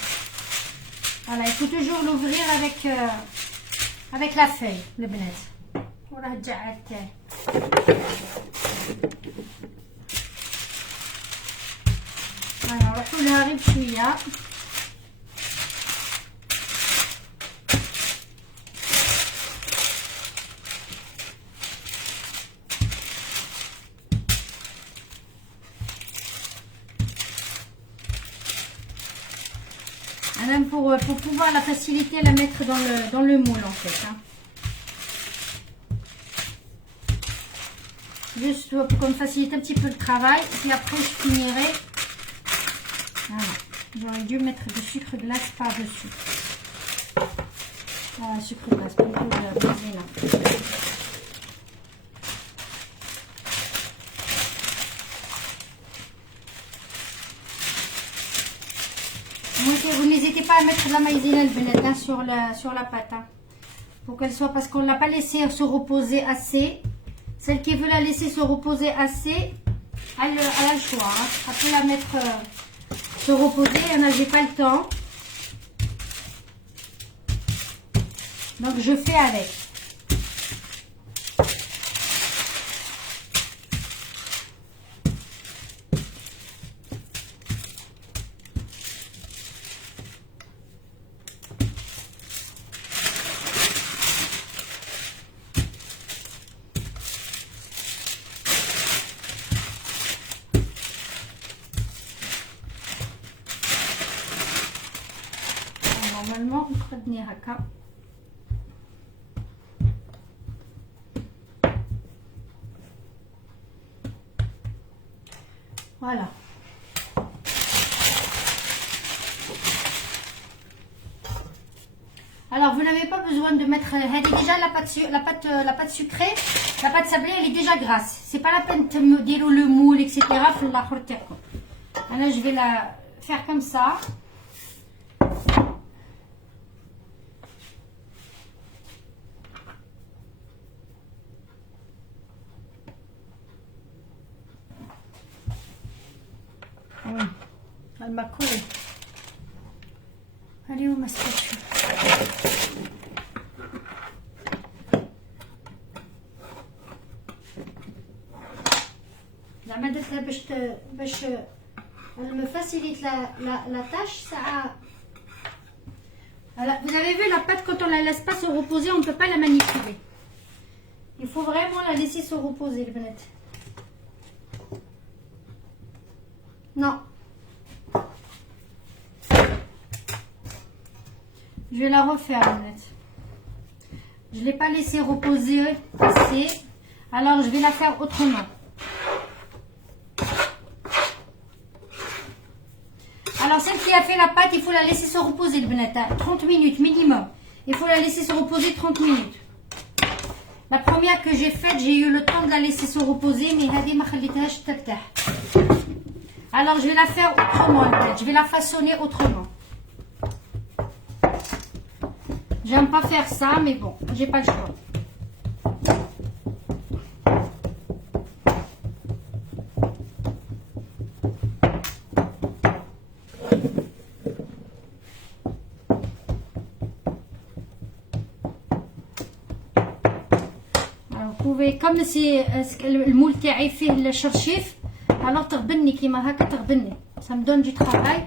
Voilà, il faut toujours l'ouvrir avec la feuille البنات. وراه الجعاد تاعي. هاي نروحوا لها غير بشويه. Même pour pouvoir la faciliter, la mettre dans le moule en fait. Hein. Juste pour me faciliter un petit peu le travail. Et puis après, je finirai. Voilà. J'aurais dû mettre du sucre glace par-dessus. Voilà, sucre glace, plutôt de la maïzena. Vous n'hésitez pas à mettre de la maïzena sur la pâte. Hein, pour qu'elle soit, parce qu'on ne l'a pas laissé se reposer assez. Celle qui veut la laisser se reposer assez, elle a le choix. Hein. Elle peut la mettre se reposer. Il y en a, j'ai pas le temps. Donc je fais avec. Normalement, on peut tenir à cas. Voilà. Alors, vous n'avez pas besoin de mettre déjà la pâte sucrée, la pâte sablée, elle est déjà grasse. C'est pas la peine de me dire le moule, etc. Alors, je vais la faire comme ça. Elle m'a collé. Allez où ma spatule? زعما درتها باش elle me facilite la tâche. Ça. Alors, vous avez vu la pâte, quand on la laisse pas se reposer, on ne peut pas la manipuler. Il faut vraiment la laisser se reposer, les bonnets. Non. Je vais la refaire, bonnette. Je ne l'ai pas laissée reposer assez. Alors, je vais la faire autrement. Alors, celle qui a fait la pâte, il faut la laisser se reposer, le bonnette. 30 minutes minimum. Il faut la laisser se reposer 30 minutes. La première que j'ai faite, j'ai eu le temps de la laisser se reposer, mais alors, je vais la faire autrement, je vais la façonner autrement. J'aime pas faire ça, mais bon, j'ai pas le choix. Alors, vous pouvez, comme si le moule تاعي فيه الشرشيف، alors تغبني كيما هكا تغبني. Ça me donne du travail.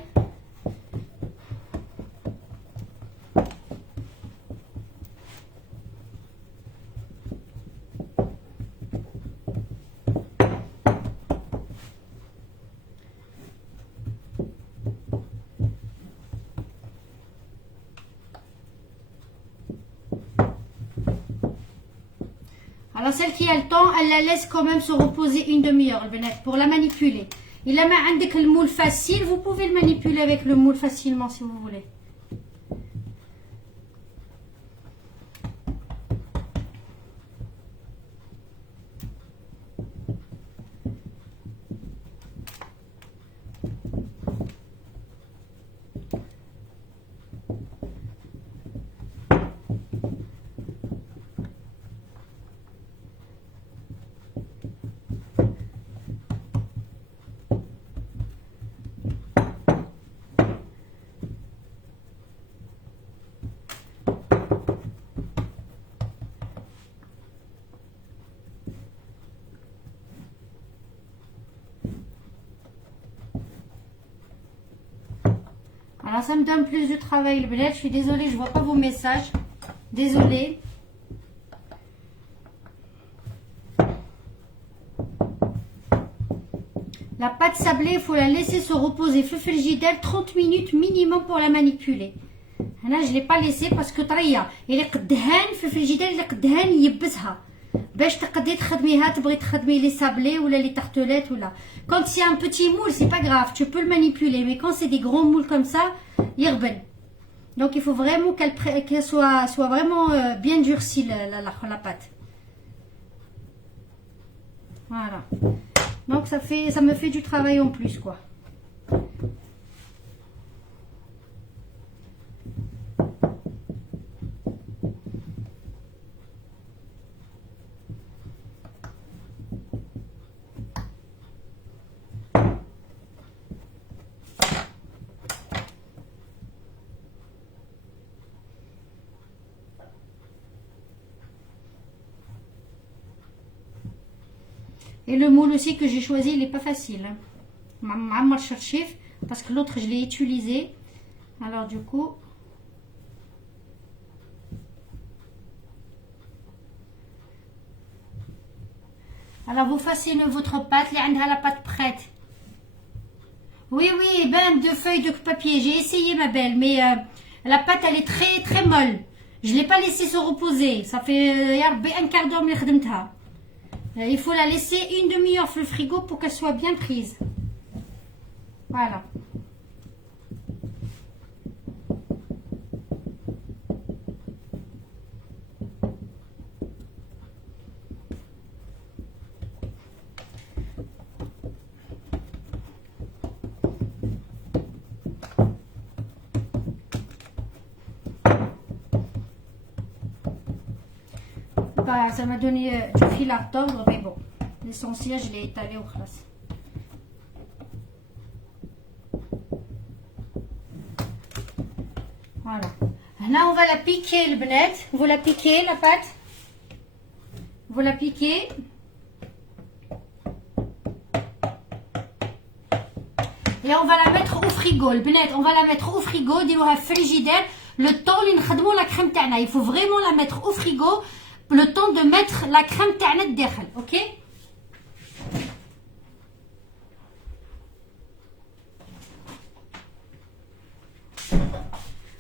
Alors celle qui a le temps, elle la laisse quand même se reposer une demi-heure pour la manipuler. Et là, avec le moule facile, vous pouvez le manipuler avec le moule facilement si vous voulez. Ah, ça me donne plus de travail, le bled. Je suis désolée, je vois pas vos messages. Désolée. La pâte sablée, il faut la laisser se reposer. Feu frigidaire, 30 minutes minimum pour la manipuler. Là, je ne l'ai pas laissé parce que طريه. إلا قدهان في الفريجيدير إلا قدهان يبسها. باش تقدري تخدميها تبغي تخدمي لي sablés ولا les tartelettes ولا. Quand c'est un petit moule, c'est pas grave, tu peux le manipuler. Mais quand c'est des grands moules comme ça, يغبن. Donc il faut vraiment qu'elle soit vraiment bien durcie la pâte. Voilà. Donc ça me fait du travail en plus quoi. Et le moule aussi que j'ai choisi, il n'est pas facile. Maman cherche parce que l'autre je l'ai utilisé. Alors du coup, alors vous façonnez votre pâte, là, on a la pâte prête. Oui, oui, ben deux feuilles de papier. J'ai essayé ma belle, mais la pâte elle est très très molle. Je l'ai pas laissée se reposer. Ça fait un quart d'heure que je l'ai fait. Il faut la laisser une demi-heure dans le frigo pour qu'elle soit bien prise. Voilà. Bah, ça m'a donné du fil à retordre, mais bon, l'essentiel, je l'ai étalé au classe. Voilà. Là, on va la piquer, le benet. Vous la piquez, la pâte. Vous la piquez. Et on va la mettre au frigo, le benet. On va la mettre au frigo, ديروها في frigidaire. Le temps اللي نخدموا la crème تاعنا. Il faut vraiment la mettre au frigo. Le temps de mettre la crème تاعنا الداخل, ok?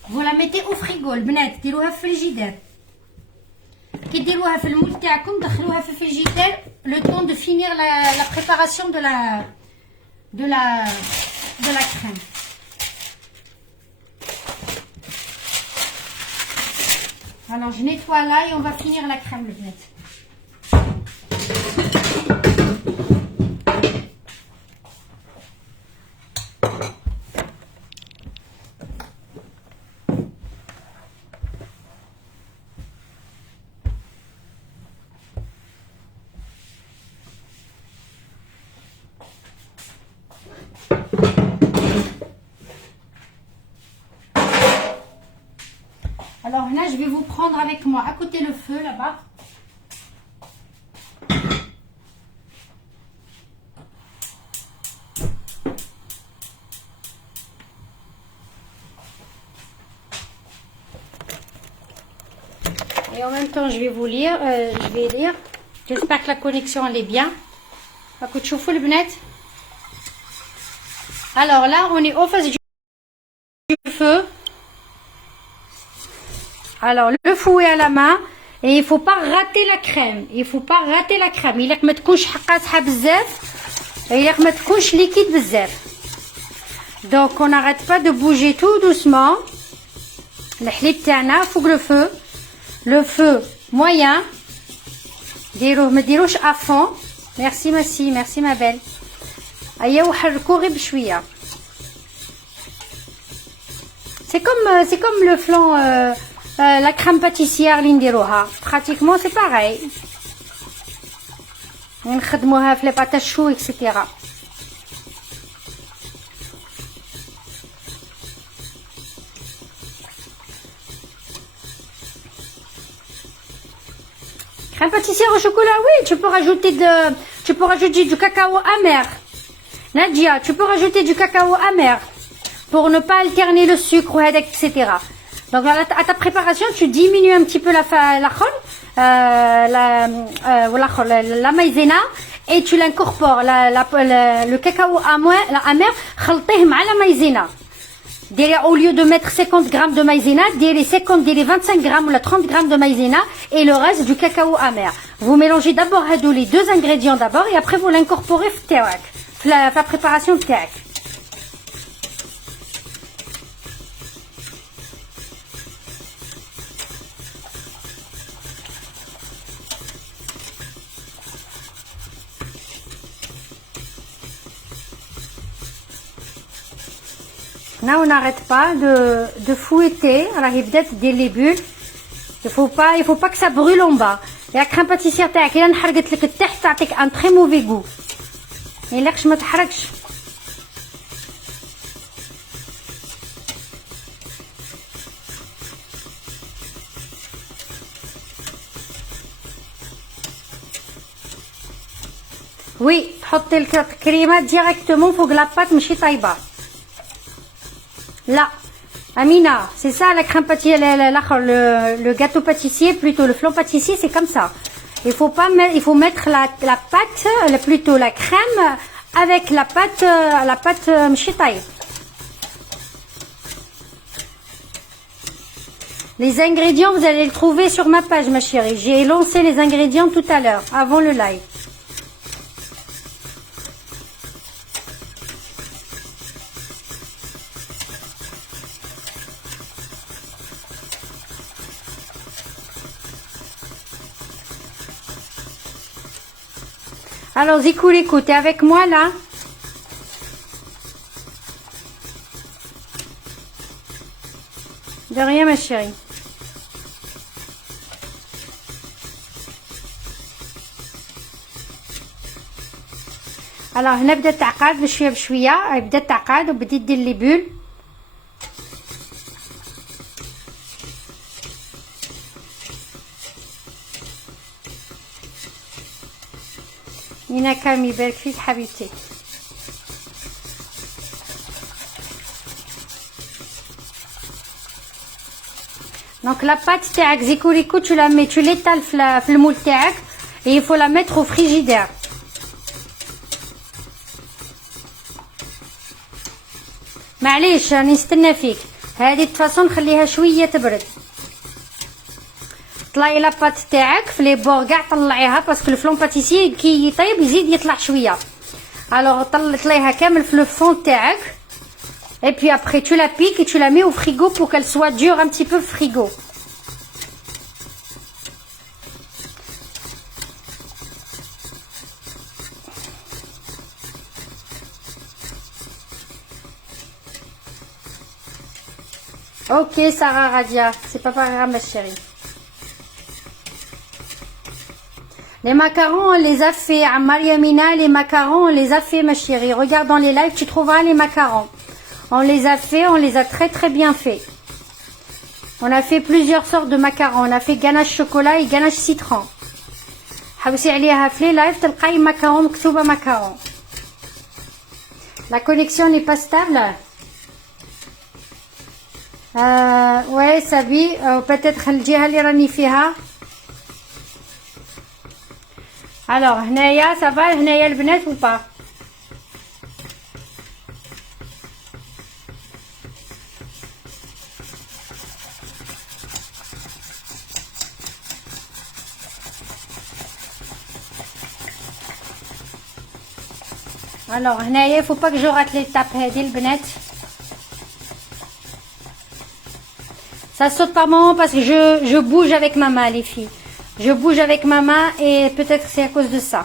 Vous la mettez au frigo, البنات ديروها في الفريجيدير. كي ديروها في المول تاعكم دخلوها في الفريجيدير le temps de finir la préparation de la crème. Alors je nettoie là et on va finir la crème, le net. Alors là, je vais vous prendre avec moi à côté le feu là-bas. Et en même temps, je vais vous lire. Je vais lire. J'espère que la connexion elle est bien. Alors là, on est au face du feu. Alors le fouet à la main et il faut pas rater la crème. Il faut pas rater la crème. Il ما تكونش حقاسها بزاف. Il ما تكونش liquide بزاف. Donc on n'arrête pas de bouger tout doucement. الحليب تاعنا فوق le feu. Le feu moyen. ديروه ما ديروش à fond. Merci Massi, merci ma belle. أيا وحركوه غير بشوية. C'est comme le flan la crème pâtissière l'indéroha. Pratiquement c'est pareil. On خدموها في les pâtes chaudes, etc. Crème pâtissière au chocolat, oui, tu peux rajouter du cacao amer. Nadia, tu peux rajouter du cacao amer. pour ne pas alterner le sucre, etc. Donc à ta préparation, tu diminues un petit peu la maïzena et tu l'incorpores, le cacao amer, خلطيه مع la maïzena. Au lieu de mettre 50 grammes de maïzena, 25 grammes ou 30 grammes de maïzena et le reste du cacao amer. Vous mélangez d'abord les deux ingrédients d'abord et après vous l'incorporez dans la préparation de تاعك. Là, on n'arrête pas de fouetter. Alors, il بدات دير les bulles. Il faut pas que ça brûle en bas. La crème pâtissière تاعك إلا نحرقت لك التحت تعطيك un très mauvais goût. إلاكش ما تحرقش. Oui, تحطي الكريمه directement فوق la pâte ماشي طايبه. Là, Amina, c'est ça la crème pâtissière, le gâteau pâtissier, plutôt le flan pâtissier, c'est comme ça. Il faut mettre la pâte, plutôt la crème avec la pâte mchitaï. Les ingrédients, vous allez les trouver sur ma page, ma chérie. J'ai lancé les ingrédients tout à l'heure, avant le live. Alors, Zikou, t'es avec moi là? De rien, ma chérie. Alors, هنا بدات تعقد بشويه بشويه، بدات تعقد وبديت دير لي بول. هنا كان يبارك فيك حبيبتي. Donc la pâte تاعك زيكوريكو tu la mets, tu l'étales في المول تاعك et il faut la mettre au frigidaire. معليش راني نستنى فيك. هذه الفاصون نخليها شويه تبرد. طلعي لا بات تاعك في لي بور كاع طلعيها باسكو الفلون باتيسي كي يطيب يزيد يطلع شويه. الوغ طلعيها كامل في لو فون تاعك et puis après tu la piques et tu la mets au frigo pour qu'elle soit dure un petit peu au frigo. Ok Sarah Radia, c'est pas grave ma chérie. Les macarons, on les a fait à Mariamina, les macarons, on les a fait ma chérie. Regarde dans les lives, tu trouveras les macarons. On les a fait, on les a très très bien fait. On a fait plusieurs sortes de macarons. On a fait ganache chocolat et ganache citron. حوسي عليها في les lives تلقاي macaron مكتوبة macaron. La connexion n'est pas stable. Ouais, Sabi, peut-être الجهة اللي راني فيها. Alors, هنايا ça va هنايا البنات ou pas? Alors, هنايا il faut pas que je rate l'étape هذه البنات. Ça saute par moment parce que je bouge avec ma main les filles. Je bouge avec ma main et peut-être c'est à cause de ça.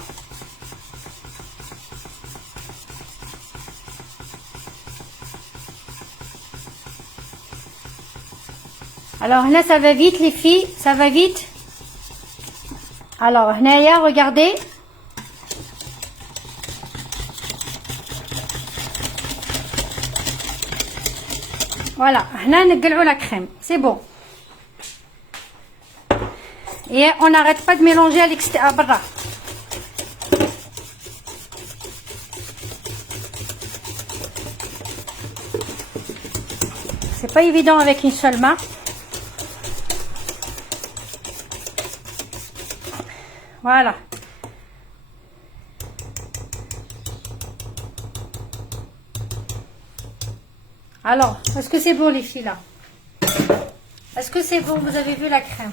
Alors là ça va vite les filles, ça va vite. Alors هنايا regardez. Voilà, هنا نقلعوا la crème, c'est bon. Et on n'arrête pas de mélanger à l'extérieur. c'est pas évident avec une seule main. Voilà. Alors, est-ce que c'est bon les filles là? Est-ce que c'est bon? Vous avez vu la crème?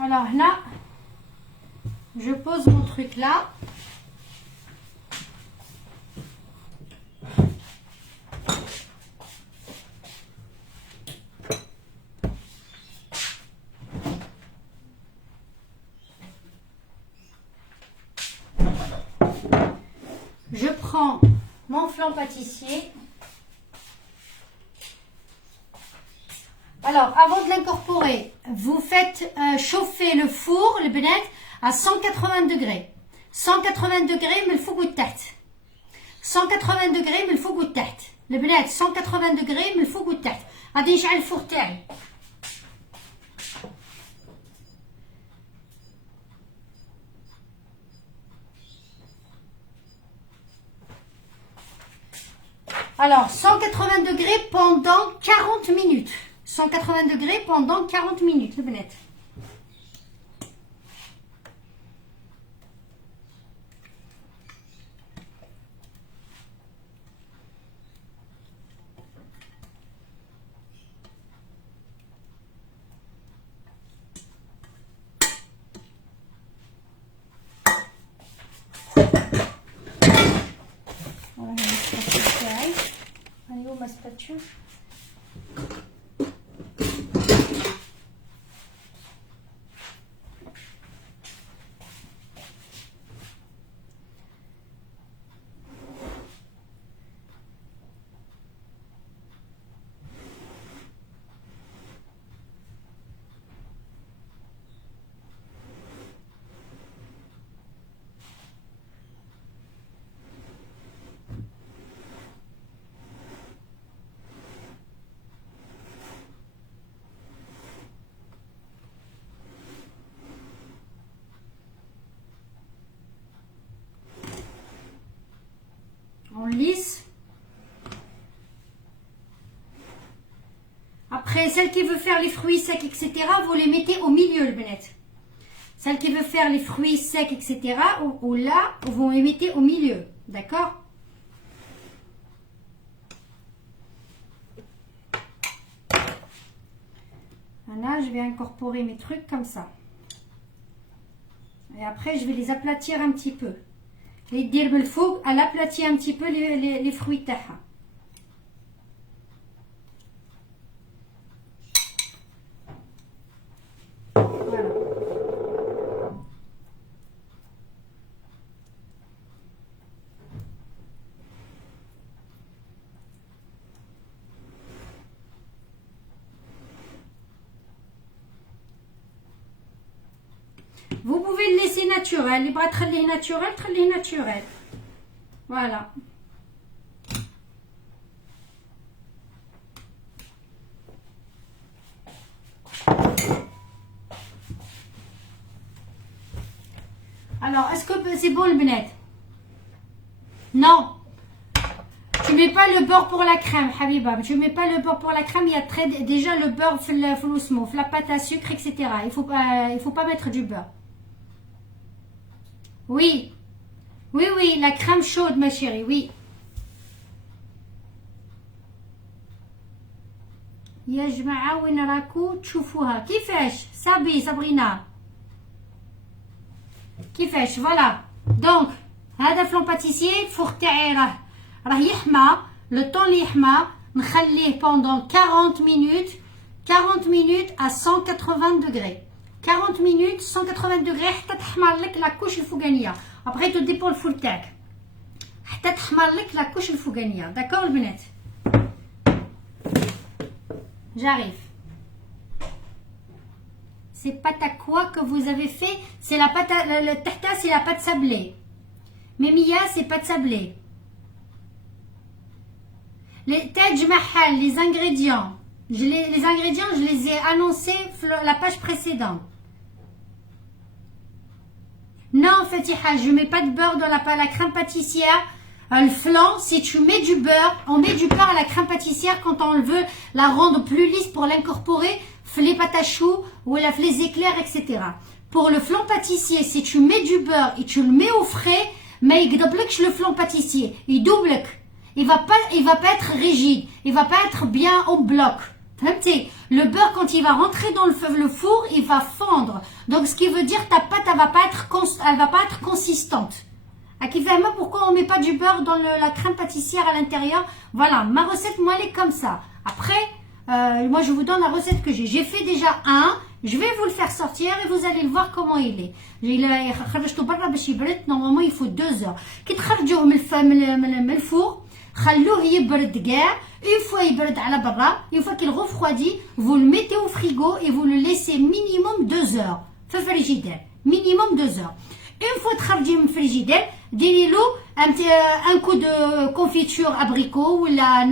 Alors là, je pose mon truc là. Je prends mon flan pâtissier. Alors, avant de l'incorporer, vous faites chauffer le four, le benet, à 180 degrés. 180 degrés من الفوق والتحت. 180 degrés من الفوق والتحت. البنات 180 degrés من الفوق والتحت. غادي نشعل الفور تاعي. Alors, 180 degrés pendant 40 minutes. 180 degrés pendant 40 minutes, le benet. Allez, où ma spatule? On lisse. Après, celle qui veut faire les fruits secs, etc., vous les mettez au milieu, le benet. Celle qui veut faire les fruits secs, etc., ou là, vous les mettez au milieu. D'accord? Là, je vais incorporer mes trucs comme ça. Et après, je vais les aplatir un petit peu. Les dire le fou, elle aplatit un petit peu les fruits تاعها. Voilà. Vous pouvez le laisser naturel. Les bras très naturel. Voilà. Alors, est-ce que c'est bon le benet? Non. Tu mets pas le beurre pour la crème, Habiba. Tu mets pas le beurre pour la crème. Il y a déjà le beurre la pâte à sucre, etc. Il faut pas mettre du beurre. Oui. Oui, la crème chaude, ma chérie, oui. يا جماعة وين راكو تشوفوها كيفاش صابرينا كيفاش فوالا دونك هذا فلون باتيسيي الفوغ تاعي راه يحمى لو طون اللي يحمى نخليه pendant 40 minutes à 180 degrés 40 minutes 180 degrés حتى تحمر لك لاكوش الفوقانيه ابغي تو ديبول الفول تاعك حتى تحمر لك لاكوش الفوقانيه داكور البنات J'arrive. C'est pâte à quoi que vous avez fait? C'est la pâte à, le tahta, c'est la pâte sablée. Mais Mia, c'est pâte sablée. Les Taj Mahal, les ingrédients. Les ingrédients, je les ai annoncés la page précédente. Non, Fatiha, je mets pas de beurre dans la crème pâtissière. Le flan, si tu mets du beurre, on met du beurre à la crème pâtissière quand on veut la rendre plus lisse pour l'incorporer, les pâtes à choux ou les éclairs, etc. Pour le flan pâtissier, si tu mets du beurre et tu le mets au frais, mais il double le flan pâtissier, il double. Il va pas être rigide, il va pas être bien au bloc. Le beurre, quand il va rentrer dans le four, il va fondre. Donc, ce qui veut dire que ta pâte, elle va pas être consistante. Qui fait pourquoi on met pas du beurre dans la crème pâtissière à l'intérieur. Voilà, ma recette, moi, elle est comme ça. Après, moi, je vous donne la recette que j'ai. J'ai fait déjà un. Je vais vous le faire sortir et vous allez le voir comment il est. Normalement, il faut 2 heures. Qui تخرجوه من الفور خلوه يبرد كاع. Une fois يبرد على برا, une fois qu'il refroidit, vous le mettez au frigo et vous le laissez minimum 2 heures. في الفريجيدير. Minimum 2 heures. Une fois تخرجي من الفريجيدير, ديري له un coup de confiture abricot ولا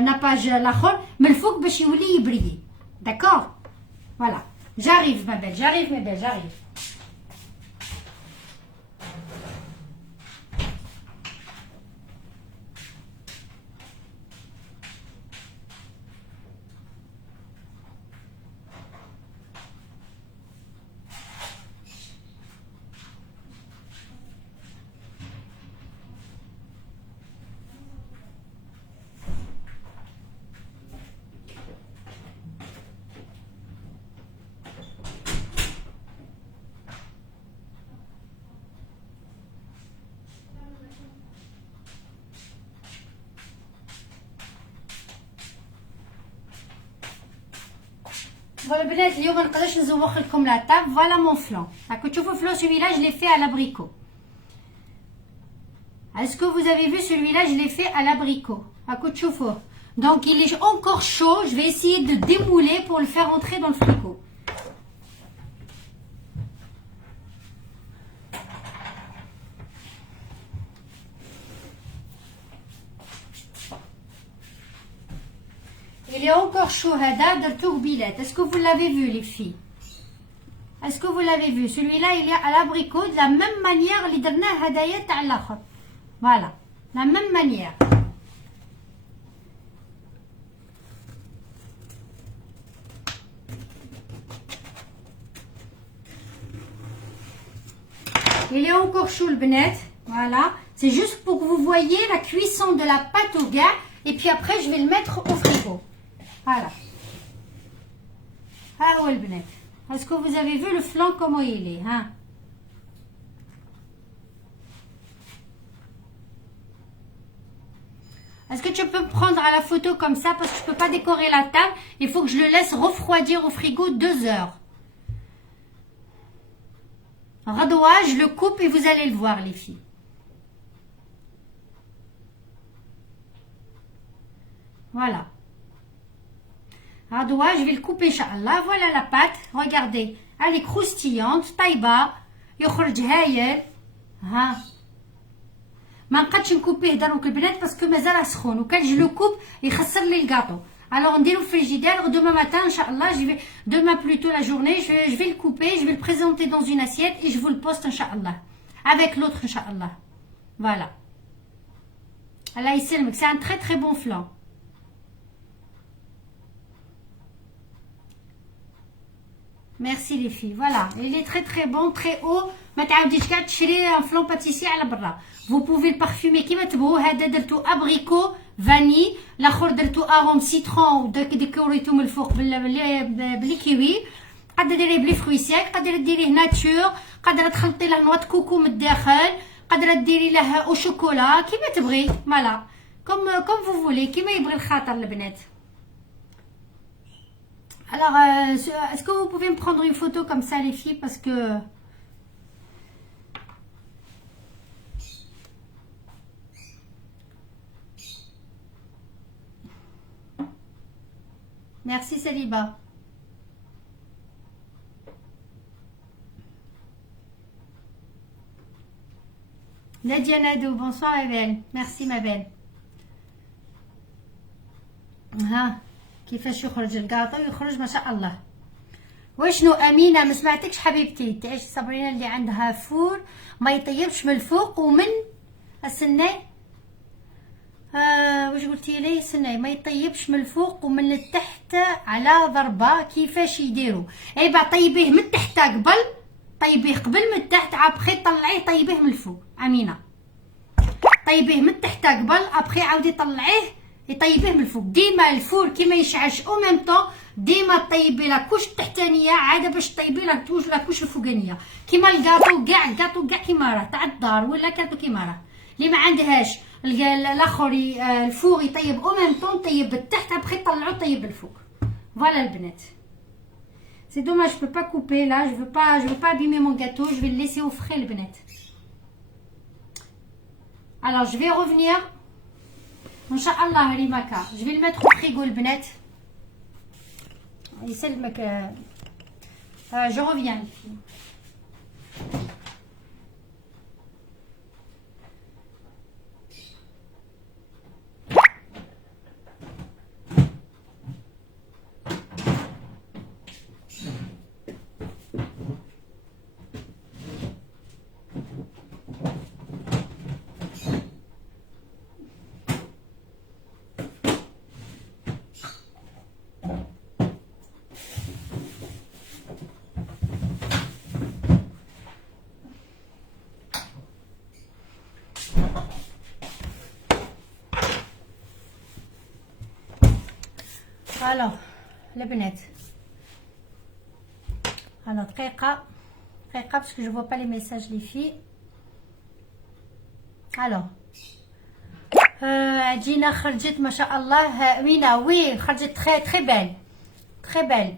ناباج الاخر من الفوق باش يولي يبريي. D'accord? Voilà. J'arrive ma belle, j'arrive. Voilà البنات اليوم ما نقدرش نزوق لكم لا طاب. Voilà mon flan. راكم تشوفوا flan, celui-là je l'ai fait à l'abricot. Est-ce que vous avez vu celui-là, je l'ai fait à l'abricot. راكم تشوفوا. Donc il est encore chaud, je vais essayer de démouler pour le faire entrer dans le frigo. Il est encore chaud, هذا درتوه بيلات. Est-ce que vous l'avez vu les filles? Est-ce que vous l'avez vu? Celui-là, il est à l'abricot de la même manière اللي درناه هدايا تاع الاخر. Voilà, la même manière. Il est encore chaud le benet. Voilà, c'est juste pour que vous voyez la cuisson de la pâte au gars. Et puis après, je vais le mettre au frigo. Voilà. Ah ouais le benet. Est-ce que vous avez vu le flan comment il est, hein? Est-ce que tu peux me prendre à la photo comme ça parce que je ne peux pas décorer la table. Il faut que je le laisse refroidir au frigo 2 heures. Radoua, je le coupe et vous allez le voir les filles. Voilà. Radoua, je vais le couper, Inch'Allah. Voilà la pâte. Regardez. Elle est croustillante. Taïba. يخرج هايل. ها. ما نقدش نكوبيه دروك البنات باسكو مازال سخون وكان جو لو كوب يخسر لي الكاطو. Alors on dit au frigidaire demain matin inchallah, je vais demain plutôt la journée, je vais le couper, je vais le présenter dans une assiette et je vous le poste inchallah avec l'autre inchallah. Voilà. Allah yselmek, c'est un très très bon flan. Merci les filles. Voilà, il est très très bon, très haut. ما تعاوديش كاع تشري un flan pâtissier على برا. Vous pouvez le parfumer كيما تبغوا. هذا درتو ابريكو فاني، الاخر درتو اروم سيترون وديكوريتو من الفوق بلي كيوي. قادره ديريه بلي فروي سيك، قادره ديريه ناتور، قادره تخلطي له نواه كوكو من الداخل، قادره ديري له او شوكولا كيما تبغي. فوالا كوم فو فولي، كيما يبغي الخاطر البنات. Alors, est-ce que vous pouvez me prendre une photo comme ça les filles parce que... Merci Saliba. Nadia Nadou, bonsoir ma belle. Merci ma belle. ها كيفاش يخرج الكاطو؟ يخرج ما شاء الله. وشنو امينه ما سمعتكش حبيبتي؟ تعيش صابرينا اللي عندها فور ما يطيبش من الفوق ومن السناي. واش قلتي لي؟ السناي ما يطيبش من الفوق ومن التحت على ضربه. كيفاش يديروا؟ ايبا طيبيه من التحت قبل، طيبيه قبل من التحت، ابخي طلعيه طيبيه من الفوق. امينه طيبيه من التحت قبل، ابخي عاودي طلعيه يطيبيه من الفوق. ديما الفور كيما يشعش او ميم طون، ديما طيبي لا كوش التحتانيه عاده باش طيبي لا كوش الفوقانيه. كيما الكاطو كاع كيما راه تاع الدار ولا كاطو كيما راه. اللي ما عندهاش الاخر الفور يطيب او ميم طون، طيب بالتحت ابخي طلعو طيب الفوق. فوالا البنات. سي دوماج جو با كوبي لا، جو با abîmer mon gâteau, je vais le laisser au frais البنات. Alors je vais revenir ان شاء الله ريماكا. je vais le mettre au frigo البنات. يسلمك. je reviens. Alors البنات، alors دقيقة parce que je vois pas les messages les filles. alors عجينة خرجت ما شاء الله. امينة وي خرجت très belle.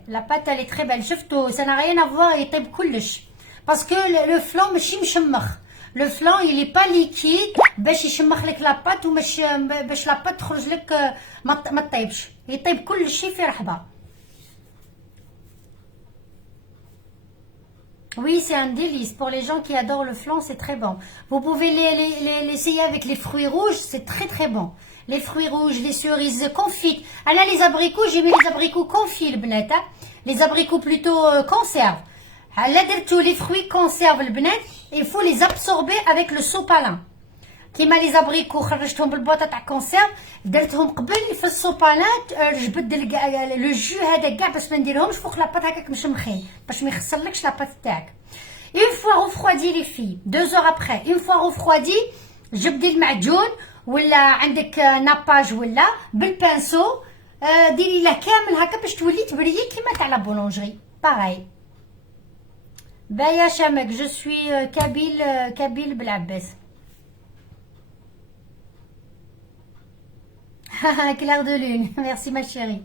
la pâte elle est très belle. شفتوا ça n'a rien à voir يطيب كلش parce que le flan ماشي مشمخ. le flan il est pas liquide باش يشمخ لك لا بات ومش باش لا بات تخرج لك ما تطيبش. يطيب كل شيء في رحبه. Oui, c'est un délice. Pour les gens qui adorent le flan, c'est très bon. Vous pouvez l'essayer avec les fruits rouges, c'est très bon. Les fruits rouges, les cerises confites. Ah là, les abricots, j'ai mis les abricots confits, le bnet. Hein? Les abricots plutôt conserve. Là, les fruits conserve, le bnet. Il faut les absorber avec le sopalin. كيما لي زابريكو خرجتهم بالبواطه تاع كونسيرف، درتهم قبل في السوبالات، جبد لو جو هذا كاع باش ما نديرهمش فوق لاباط هكاك مشمخين باش ما يخسرلكش لاباط تاعك. اون فوا ريفروادي لي في 2 اور ابري، اون فوا ريفروادي جبدي المعجون ولا عندك ناباج ولا بالبانسو ديري له كامل هكا باش تولي تبريي كيما تاع لا بولونجري باغي. بايا شامك جو سوي كابيل بالعباس. Clair de lune, merci ma chérie.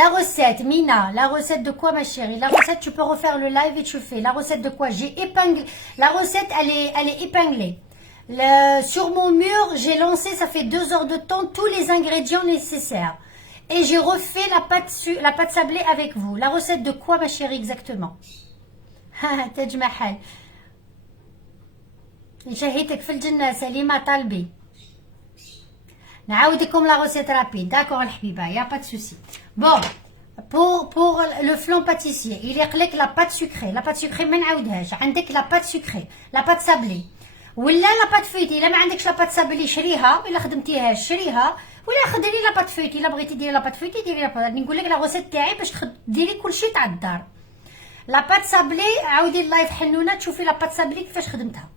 La recette, Mina, la recette de quoi ma chérie? La recette, tu peux refaire le live et tu fais. La recette de quoi? J'ai épinglé. La recette, elle est épinglée. Sur mon mur, j'ai lancé, ça fait 2 heures de temps, tous les ingrédients nécessaires. Et j'ai refait la pâte sablée avec vous. La recette de quoi ma chérie exactement? Taj Mahal. شهيتك في الجنة سليمة طالبي. نعاودكم لا روسيت رابيد. داكور الحبيبه يا با دو سوسي. بون pour le flan pâtissier يليق لك لا بات سكري. لا بات سكري ما نعاودهاش. عندك لا بات سكري، لا بات سابلي ولا لا بات فويتي. الا ما عندكش لا بات سابلي شريها، الا خدمتيهاش شريها، ولا خدري لا بات فويتي. الا بغيتي ديري لا بات فويتي ديري لا بات. نقول لك لا روسيت تاعي باش ديري كلشي تاع الدار. لا بات سابلي عاودي اللايف حنونه تشوفي لا بات سابلي كيفاش خدمتها.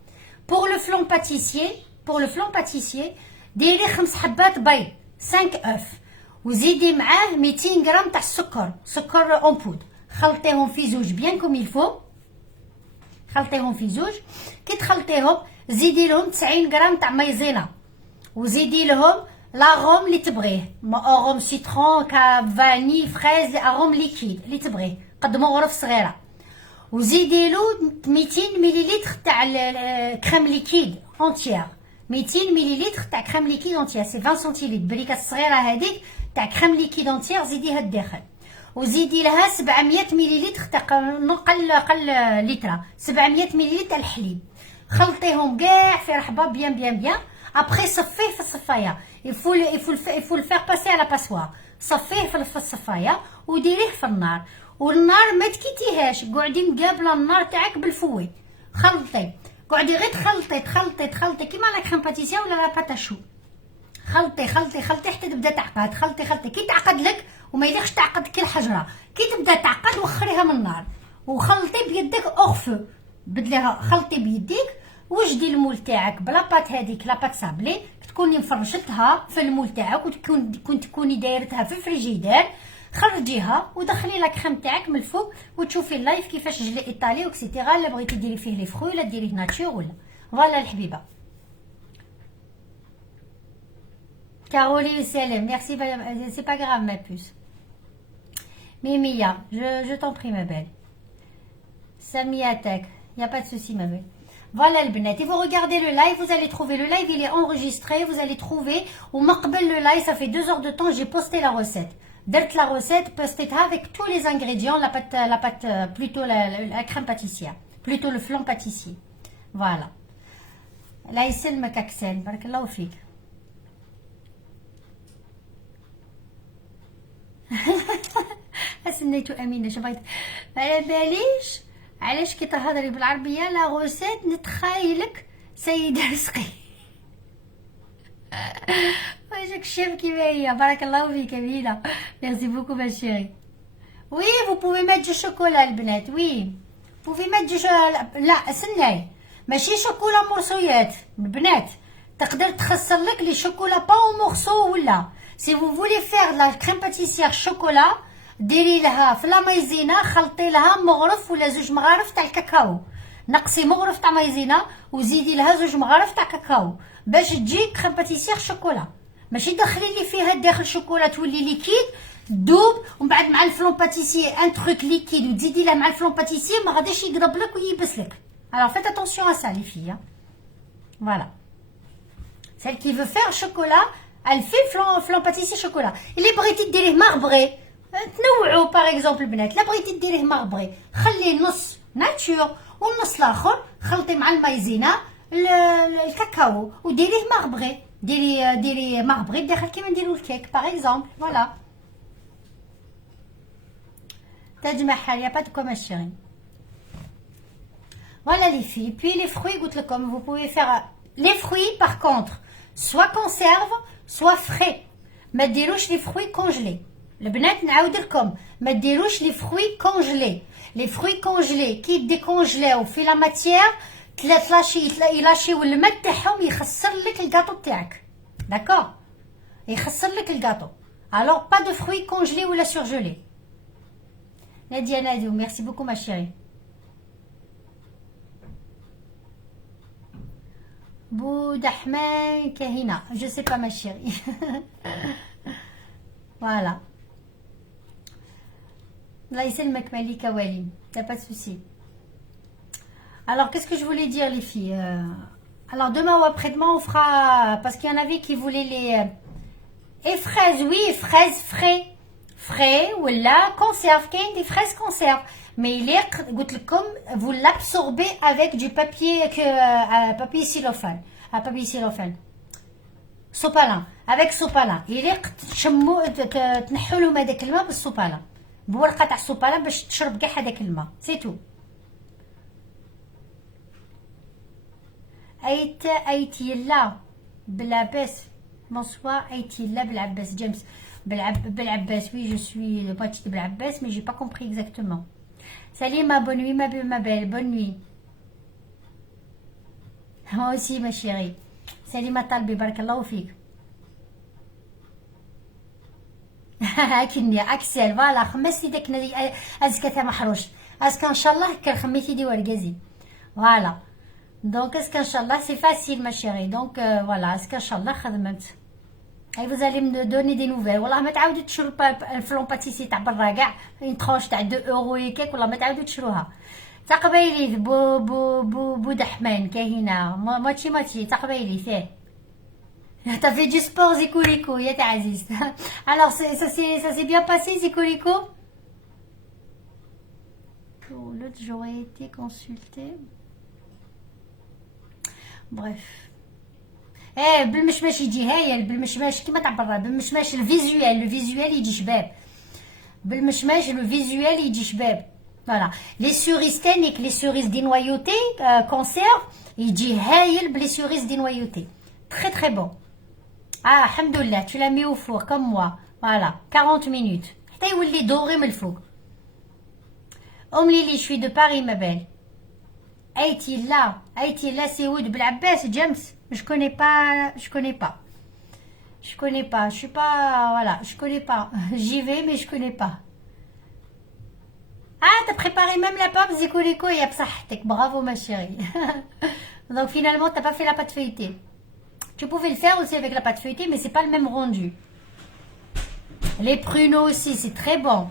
pour le flan pâtissier ديري 5 حبات بيض، 5 اوف، وزيدي معاه 200 غرام تاع سكر اون بود. خلطيهم في زوج بيان كوم يلفو، خلطيهم في زوج. كي تخلطيهم زيدي لهم 90 غرام تاع مايزينا، وزيدي لهم لاغوم اللي تبغيه، اغوم سيترون فاني فريز، اغوم ليكيد اللي تبغيه، قد مغرف صغيره. وزيدي له 200 مليلتر تاع كريم ليكيد اونتيير، 200 مليلتر تاع كريم ليكيد اونتيير، سي 20 سنتيلتر بريكه الصغيره هذيك تاع كريم ليكيد اونتيير زيديها الداخل. وزيدي لها 700 مليلتر تاع قل لتر، 700 مليلتر تاع الحليب. خلطيهم كاع في رحبه بيان. ابخي صفيه في الصفايه. يفو الفيغ باسي على باسوار. صفيه في الصفايه وديريه في النار، والنار ما تكيتيهاش، قعدي مقابله النار تاعك بالفوي. خلطي، قعدي غير تخلطي كيما لا كريم باتيسيه ولا لا باتاشو. خلطي حتى تبدا تعقد. خلطي كي تعقد لك، وما يليقش تعقد كي الحجره. كي تبدا تعقد وخريها من النار وخلطي بيدك اوغفو. بدليها خلطي بيديك، وجدي المول تاعك بلا بات، هذيك لا بات سابلي تكوني مفرشتها في المول تاعك، تكوني دايرتها في الفريجيدير. خرجيها ودخلي لا كريم تاعك من الفوق، وتشوفي اللايف كيفاش جلي ايطالي وكسيتيرا. لا بغيتي ديري فيه لي فروي ولا ديريه ناتشور ولا فوالا الحبيبه. Caroline Salem, merci, c'est pas grave ma puce. Mimia, je t'en prie ma belle. Samia Tech, il n'y a pas de souci ma belle. Voilà le benet. Et vous regardez le live, vous allez trouver le live, il est enregistré, vous allez trouver. Ou maqbel le live, ça fait 2 heures de temps, j'ai posté la recette. Dert la recette, postée avec tous les ingrédients, la pâte, plutôt la crème pâtissière, plutôt le flan pâtissier. Voilà. Là, ici le makaksel, barakallahu fik. سنيتو امينه شبغيت على باليش علاش كي تهضري بالعربيه لا غوسيت نتخايلك سيده رزقي. واجك الشيف كيما هي. بارك الله فيك امينه. ميرسي بوكو ما شيري. وي فو بوفي ميت جو شوكولا البنات. وي بوفي ميت جو لا سناي ماشي شوكولا مرصويات البنات. تقدر تخسر لك لي شوكولا با مورسو ولا سي فو فولي فيغ لا كريم باتيسيير شوكولا ديري لها في لا مايزينا، خلطي لها مغرف ولا 2 مغارف تاع الكاكاو. نقصي مغرف تاع مايزينا وزيدي لها 2 مغارف تاع كاكاو باش تجي كريم باتيسيير شوكولا. ماشي دخلي لي فيها داخل شوكولا تولي ليكيد دوب، ومن بعد مع الفلون باتيسيير ان تروك ليكيد وتزيدي له مع الفلون باتيسيير ما غاديش يقرب لك ويبس لك. alors faites attention à ça les filles. Voilà. Celle qui veut faire chocolat, elle fait flan pâtissier chocolat. اللي بغيتي ديريه ماربري تنوعوا باغ اكزومبل البنات. لا بغيتي ديريه ماربري خليه نص ناتشور والنص الاخر خلطي مع المايزينا الكاكاو وديريه ماربري. ديري ماربري داخل كيما نديرو الكيك باغ اكزومبل. فوالا. تاج محل يا با دو كوم chérie. Voilà les filles. Puis les fruits, قلت لكم vous pouvez faire les fruits par contre soit conserve soit frais. ما ديروش les fruits congelés. البنات نعاود لكم ما ديروش les fruits congelés. les fruits congelés كي ديكونجلاو في لا ماتيير يلاشيو الماء تاعهم يخسر لك الكاطو تاعك. داكور يخسر لك الكاطو. alors pas de fruits congelés ولا surgelés. Nadia Nadou, merci beaucoup ma chérie. Boudahman Kahina, je sais pas ma chérie. Voilà. Là, ici le Makmali Kawali, t'as pas de souci. Alors, qu'est-ce que je voulais dire, les filles? Alors, demain ou après-demain, on fera. Parce qu'il y en avait qui voulaient les. Et fraises, oui, fraises frais. Frais ou la conserve, des fraises conserve. Mais il est, comme vous l'absorbez avec du papier papier cellophane, papier cellophane. Sopalin, avec sopalin. Il est تشمو تنحوا لهم هذاك الماء بالسوبالين. بورقه تاع السوبالين باش تشرب كاع هذاك الماء. سي تو. ايت يلا بالعباس. bonsoir ايت يلا بالعباس جيمس. بالعباس oui je suis le petit de بالعباس mais j'ai pas compris exactement. Salima, bonne nuit ma belle, bonne nuit. Moi aussi ma chérie. Salima Talbi, barakallahu fik. كني اكسل فوالا خمستي داك ازكى تاع محروش اسكا ان شاء الله كنخميتي دي ورقازي فوالا دونك اسكا ان شاء الله سي فاسيل ما شيري دونك فوالا اسكا ان شاء الله خدمت. اي vous allez me donner des nouvelles. والله ما تعاودوا تشرو الفلون باتيسي تاع برا كاع اون ترونش تاع 2 اورو هكاك والله ما تعاودوا تشروها. تاع قبايلي بو دحمان كاينه ماتشي تاع قبايلي فيه. T'as fait du sport Zikoliko, ya ta Aziz. Alors ça s'est bien passé Zikoliko? Pour l'autre j'aurais été consultée. bref. ايه بالمشماش يجي هايل، بالمشماش كيما تاع برا، بالمشماش الفيزوال يجي شباب، بالمشماش الفيزوال يجي شباب. فوالا لي سوريز تانيك، لي سوريز دي نوايوتي كونسيرف يجي هايل بلي سوريز دي نوايوتي، تري تري بون. الحمد لله tu l'as mis au four comme moi voilà 40 minutes حتى يولي دوري من الفوق. ليلي je suis de Paris ma belle. ايتي لا سيود بالعباس جمس. je connais pas je connais pas je suis pas voilà je connais pas j'y vais mais je connais pas. t'as préparé même la pâte zikoliko et absahtek, bravo ma chérie. Donc finalement t'as pas fait la pâte feuilletée. Tu pouvais le faire aussi avec la pâte feuilletée mais c'est pas le même rendu. Les pruneaux aussi c'est très bon.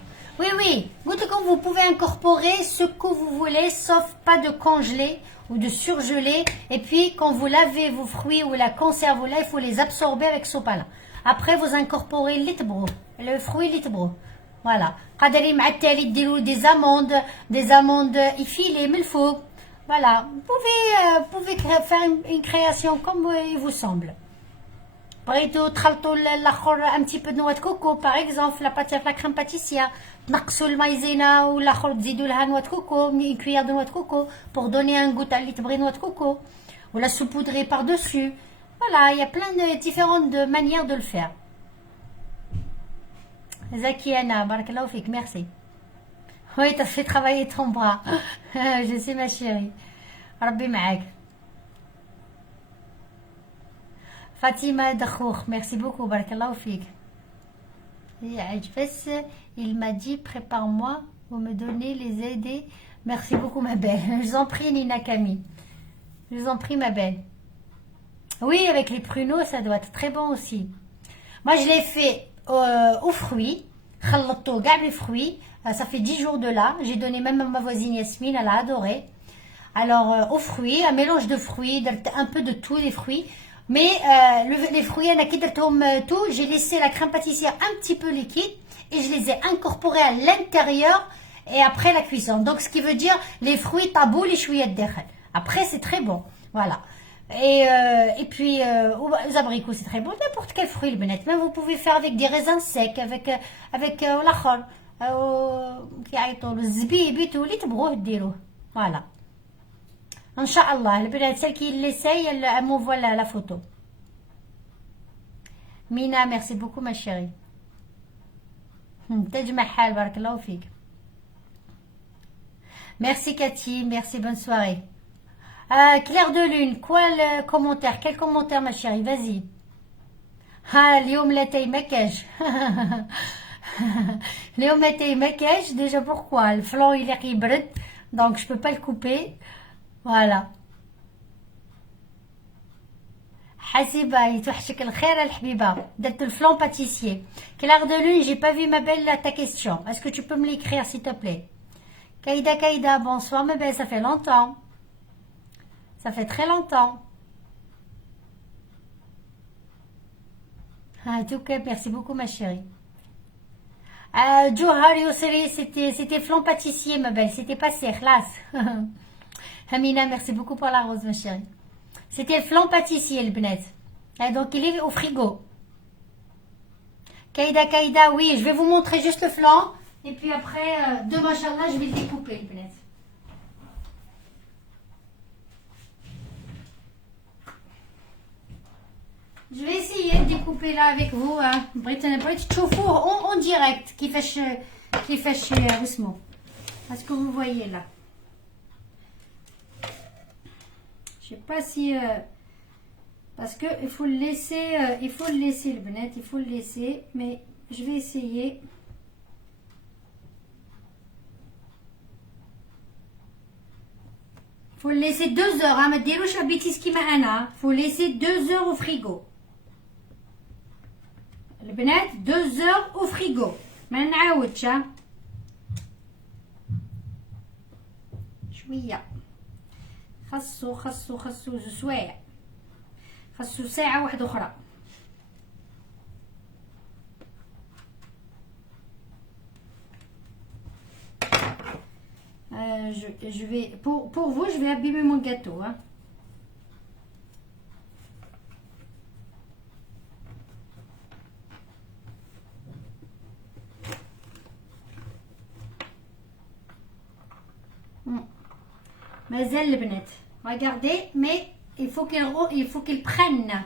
Oui goûtez comme vous pouvez incorporer ce que vous voulez sauf pas de congeler ou de surgeler, et puis quand vous lavez vos fruits ou la conserve là il faut les absorber avec sopalin. Après vous incorporez le fruit litbro. Voilà. قادرين مع التالي ديروا des amandes effilées من الفوق. Voilà, vous pouvez faire une création comme il vous semble. بغيتو تخلطوا الاخر un petit peu de noix de coco par exemple la crème pâtissière, تنقصوا المايزينا والاخر تزيدوا لها noix de coco, une cuillère de noix de coco pour donner un goût à اللي noix de coco, ou la saupoudrer par dessus. Voilà, il y a plein de différentes manières de le faire. Zakiana, barakallahu fik, merci. Oui, t'as fait travailler ton bras. Je sais ma chérie. Rabbi ma'ak. Fatima Dakhouk, merci beaucoup, barakallahu fik. Il m'a dit, prépare-moi, vous me donnez les aider. Merci beaucoup ma belle. Je vous en prie Nina Camille. Je vous en prie ma belle. Oui, avec les pruneaux, ça doit être très bon aussi. Moi, je l'ai fait aux fruits. خلطته كاع les fruits. Ça fait 10 jours de là. J'ai donné même à ma voisine Yasmine, elle a adoré. Alors, aux fruits, un mélange de fruits, un peu de tous les fruits. Mais les fruits, tout, j'ai laissé la crème pâtissière un petit peu liquide et je les ai incorporés à l'intérieur et après la cuisson. Donc, ce qui veut dire les fruits tabou, les chouillettes derrière. Après, c'est très bon. Voilà. Et puis, les abricots, c'est très bon. N'importe quel fruit, le benet. Même vous pouvez faire avec des raisins secs, avec l'achor, le zbib et tout. Voilà. Inch'Allah, le benet, celle qui l'essaye, elle m'envoie la photo. Mina, merci beaucoup, ma chérie. Taj Mahal, barakallahu fik. Merci, Cathy. Merci, bonne soirée. Claire de Lune, quoi le commentaire? Quel commentaire ma chérie? Vas-y. اليوم لا تاي مكاج. اليوم لا تاي مكاج. Déjà pourquoi? Le flanc il est يبرد donc je peux pas le couper. Voilà. حسيبة يتوحشك الخير الحبيبة. درت الفلان pâtissier. Claire de Lune, j'ai pas vu ma belle ta question. Est-ce que tu peux me l'écrire s'il te plaît? Kaïda, bonsoir ma belle, ça fait longtemps. Ça fait très longtemps. En tout cas, merci beaucoup ma chérie. Johar Yosseri, c'était flan pâtissier ma belle, c'était passé, khlas. Amina, merci beaucoup pour la rose ma chérie. C'était le flan pâtissier le benet. Donc il est au frigo. Kaïda, oui, je vais vous montrer juste le flan. Et puis après, demain, inchallah, je vais le découper le benet. Je vais essayer de découper là avec vous. En direct qui fait Ousmo. Est-ce que vous voyez là? Je sais pas si parce que il faut le laisser le benet, il faut le laisser, mais je vais essayer. Il faut le laisser 2 heures. Hein, il faut laisser 2 heures au frigo. البنات 2 heures au frigo. ما نعاودش شويه. خاصو 2 سوايع. خاصو ساعه واحده اخرى. Je vais pour vous, je vais abîmer mon gâteau. Hein. مازال البنات regardez mais il faut qu'ils prennent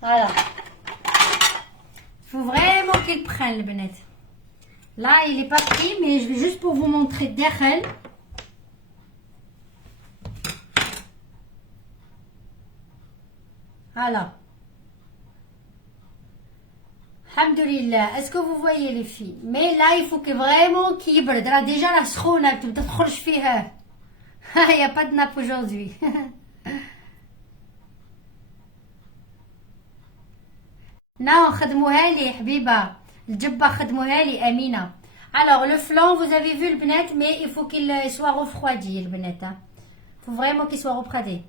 voilà il faut vraiment qu'ils prennent البنات là il est pas pris mais je vais juste pour vous montrer الداخل voilà alhamdoulilah est-ce que vous voyez les filles mais là il faut que vraiment qu'il يبرد راه déjà راه سخونه تبدا تخرج فيها il n'y a pas de nappe aujourd'hui non خدموها لي حبيبه الجبه خدموها لي امينه alors le flan vous avez vu le بنات mais il faut qu'il soit refroidi le بنات il faut vraiment qu'il soit refroidi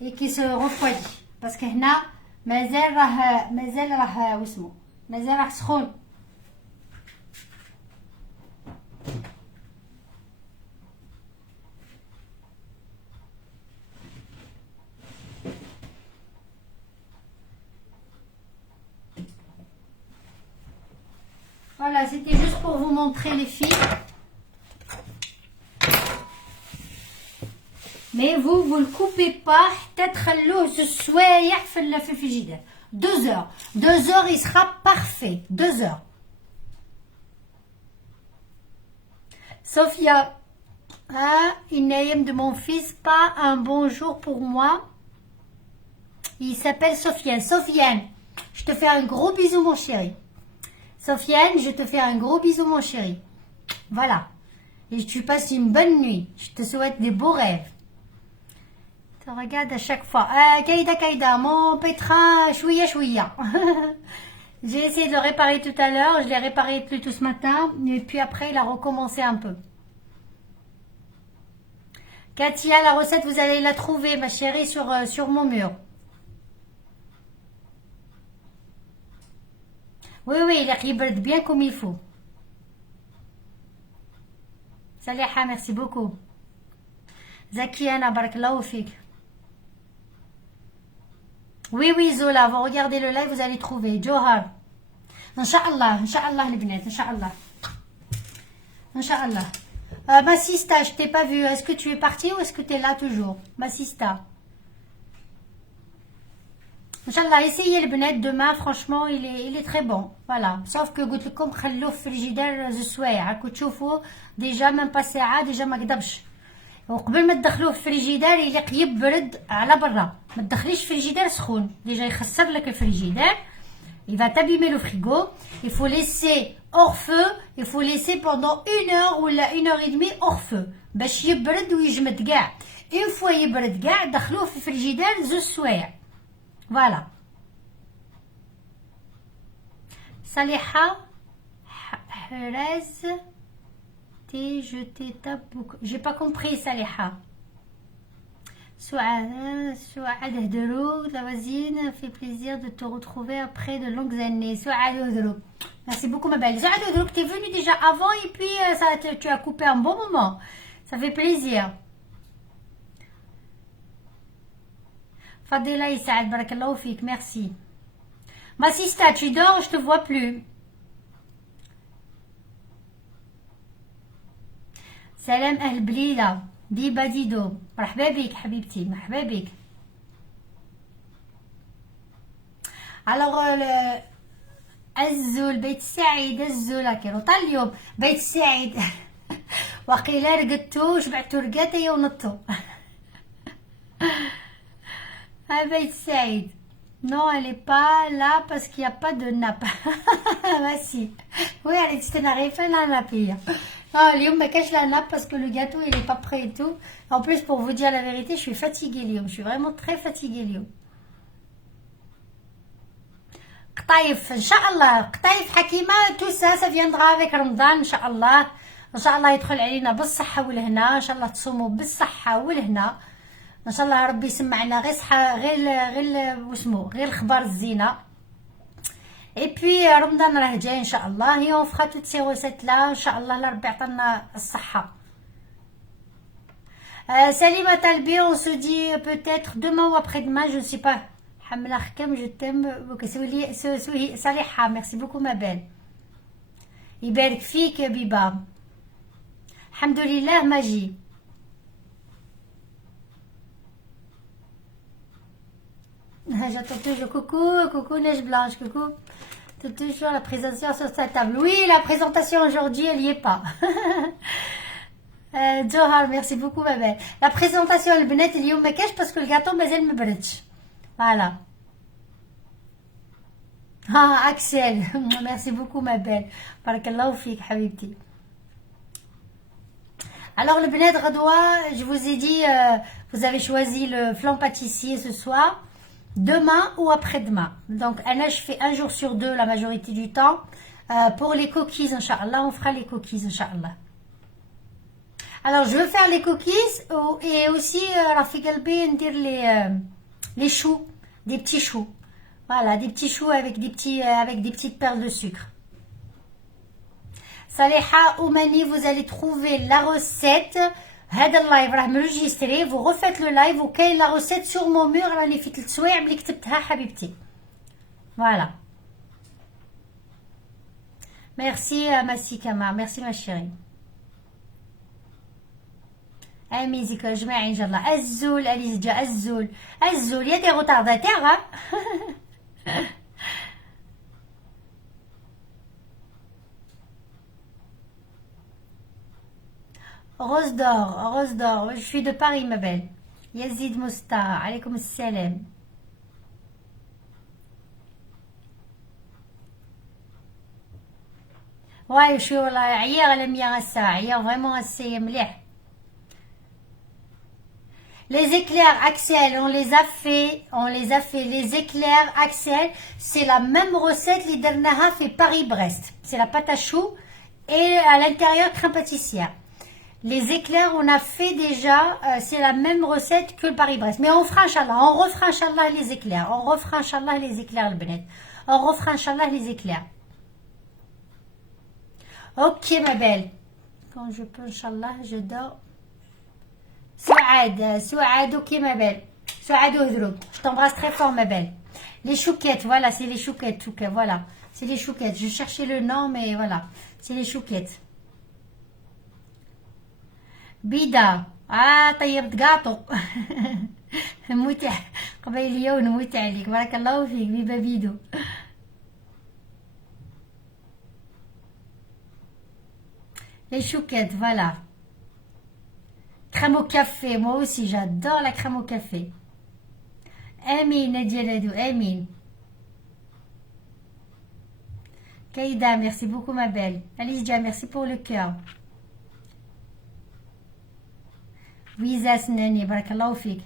et qu'il se refroidit parce que هنا مازال راه واسمو مازال راه سخون Voilà, c'était juste pour vous montrer les filles. Mais vous le coupez pas. Peut-être خلوه سوايع في الفريجيدير. 2 heures. 2 heures, il sera parfait. 2 heures. Sophia. Ah, Inaïm de mon fils, pas un bonjour pour moi. Il s'appelle Sofiane. Sofiane, je te fais un gros bisou mon chéri. Sofiane, je te fais un gros bisou mon chéri. Voilà. Et tu passes une bonne nuit. Je te souhaite des beaux rêves. Tu regardes à chaque fois. Kaïda, mon pétrin, chouïa. J'ai essayé de le réparer tout à l'heure. Je l'ai réparé plus tôt ce matin. Et puis après, il a recommencé un peu. Katia, la recette, vous allez la trouver, ma chérie, sur mon mur. Oui, il est bien comme il faut. Saliha, merci beaucoup. Zakiana, barakallahu fik. Oui, Zola, vous regardez le live, vous allez trouver. Johar. Inch'Allah, les bnets, Inch'Allah. Ma sista, je t'ai pas vue. Est-ce que tu es partie ou est-ce que tu es là toujours? Ma sista. Inch'Allah, essayez le benet demain, franchement, il est très bon. Voilà. Sauf que, قلت لكم خلوه في الفريجيدير زوج سوايع. راكم تشوفوا ديجا من با ساعة ديجا ما قدبش. وقبل ما تدخلوه في الفريجيدير يليق يبرد على برا. ما تدخليش في الفريجيدير سخون. ديجا يخسر لك الفريجيدير. Il va t'abîmer le frigo. Il faut laisser hors feu. Il faut laisser pendant 1 heure ou 1 heure et demie hors feu. باش يبرد ويجمد كاع. Une fois يبرد كاع دخلوه في الفريجيدير زوج سوايع. Voilà. Saliha, Hrez, je t'ai tape. J'ai pas compris, Saliha. Souad Hderou, la voisine, fait plaisir de te retrouver après de longues années. Souad Hderou. Merci beaucoup, ma belle. Souad Hderou, tu es venue déjà avant et puis tu as coupé un bon moment. Ça fait plaisir. Fadela Issaad, barakallahu fik, merci. Ma sista, tu dors, je te vois plus. Salam Ahl Blida, Diba Dido. مرحبا بك حبيبتي, مرحبا بك. Alors, الزول بيت السعيد الزول كيرو طال اليوم بيت السعيد وقيلا رقدتو شبعتو رقاتي ونطو. بيت السعيد. Non, elle n'est pas là parce qu'il n'y a pas de nappe. Bah si. Oui, elle est tenarife la nappe. Non, Lyon, mais cache la nappe parce que le gâteau, il n'est pas prêt et tout. En plus, pour vous dire la vérité, je suis fatiguée, Lyon. Je suis vraiment très fatiguée, Lyon. Qtaïf, Inch'Allah. Qtaïf, Hakima, tout ça, ça viendra avec Ramadan, Inch'Allah. Inch'Allah, يدخل علينا بالصحة والهنا. Inch'Allah, تصوموا بالصحة والهنا. ان شاء الله ربي يسمعنا غير صحه غير واسمو غير الخبار الزينه اي بي رمضان راه جاي ان شاء الله هي اون فخا توت سي روسيت لا ان شاء الله ربي يعطينا الصحه. سليمه تالبي on se dit peut-être demain ou après-demain, je ne sais pas. حمله حكم je t'aime. صالحه merci beaucoup ma belle. يبارك فيك يا بيبا. الحمد لله ماجي. J'attends toujours. Coucou, coucou Neige Blanche, coucou. Toujours la présentation sur sa table. Oui, la présentation aujourd'hui, elle n'y est pas. Johar, merci beaucoup ma belle. La présentation, elle venait اليوم ما كاش parce que le gâteau مازال ما بردش. Voilà. Ah, Axel, merci beaucoup ma belle. Barakallahu fik, habibti. Alors le Benet Radoua, je vous ai dit, vous avez choisi le flan pâtissier ce soir, demain ou après-demain. Donc Anna, je fais un jour sur deux la majorité du temps. Pour les coquilles, Inch'Allah, on fera les coquilles, Inch'Allah. Alors je veux faire les coquilles et aussi Rafik Albi dire les choux, des petits choux. Voilà, des petits choux avec des petites perles de sucre. Saleha Oumani, vous allez trouver la recette. هذا اللايف راه m'enregistrer, vous refaites le live وكاين la recette sur mon mur راني في 3 سوايع اللي كتبتها حبيبتي. Voilà. Merci Massi Kama, merci ma chérie. اميزيك جماعي ان شاء الله. الزول اليس جا الزول الزول يا دي غوتارداتير. Rose d'or, je suis de Paris ma belle. Yazid Moustar, alaykoum salam. Ouais, je suis hier elle aime bien ça, hier vraiment assez مليح. Les éclairs Axel, on les a fait. Les éclairs Axel, c'est la même recette les dernières fait Paris-Brest. C'est la pâte à choux et à l'intérieur crème pâtissière. Les éclairs, on a fait déjà, c'est la même recette que le Paris-Brest. Mais on fera Inch'Allah, on refera Inch'Allah les éclairs. On refera Inch'Allah les éclairs, le Benet. On refera Inch'Allah les éclairs. Ok, ma belle. Quand je peux, Inch'Allah, je dors. Souad, ok, ma belle. Souad Oudrouk. Je t'embrasse très fort, ma belle. Les chouquettes, voilà, c'est les chouquettes, voilà. C'est les chouquettes. Je cherchais le nom, mais voilà. C'est les chouquettes. بيدا طيبت قاطو. نموت قبل اليوم نموت عليك بارك الله فيك بيبا بيدو. Les chouquettes, voilà. Crème au café, moi aussi j'adore la crème au café. Amin Nadia Ladou, Amin. Kaïda, merci beaucoup ma belle. Alice Dia, merci pour le cœur. Wiza Snani, barakallahu fik.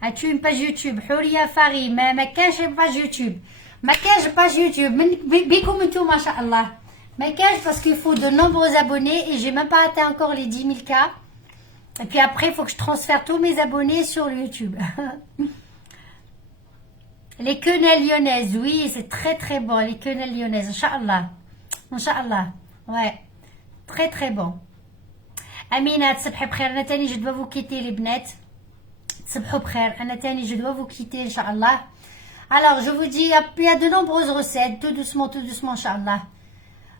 As-tu une page YouTube? Houria Fari, ma كانش page YouTube. Ma كانش page YouTube. بكم انتم ما شاء الله. Ma كانش parce qu'il faut de nombreux abonnés et j'ai même pas atteint encore les 10 000 cas. Et puis après, il faut que je transfère tous mes abonnés sur YouTube. Les quenelles lyonnaises, oui, c'est très très bon. Les quenelles lyonnaises, Inch'Allah. Inch'Allah. Ouais. Très très bon. Amina, تصبحي بخير. أنا تاني je dois vous quitter les بنات. تصبحوا بخير. أنا تاني je dois vous quitter Inch'Allah. Alors je vous dis, il y a de nombreuses recettes, tout doucement, Inch'Allah.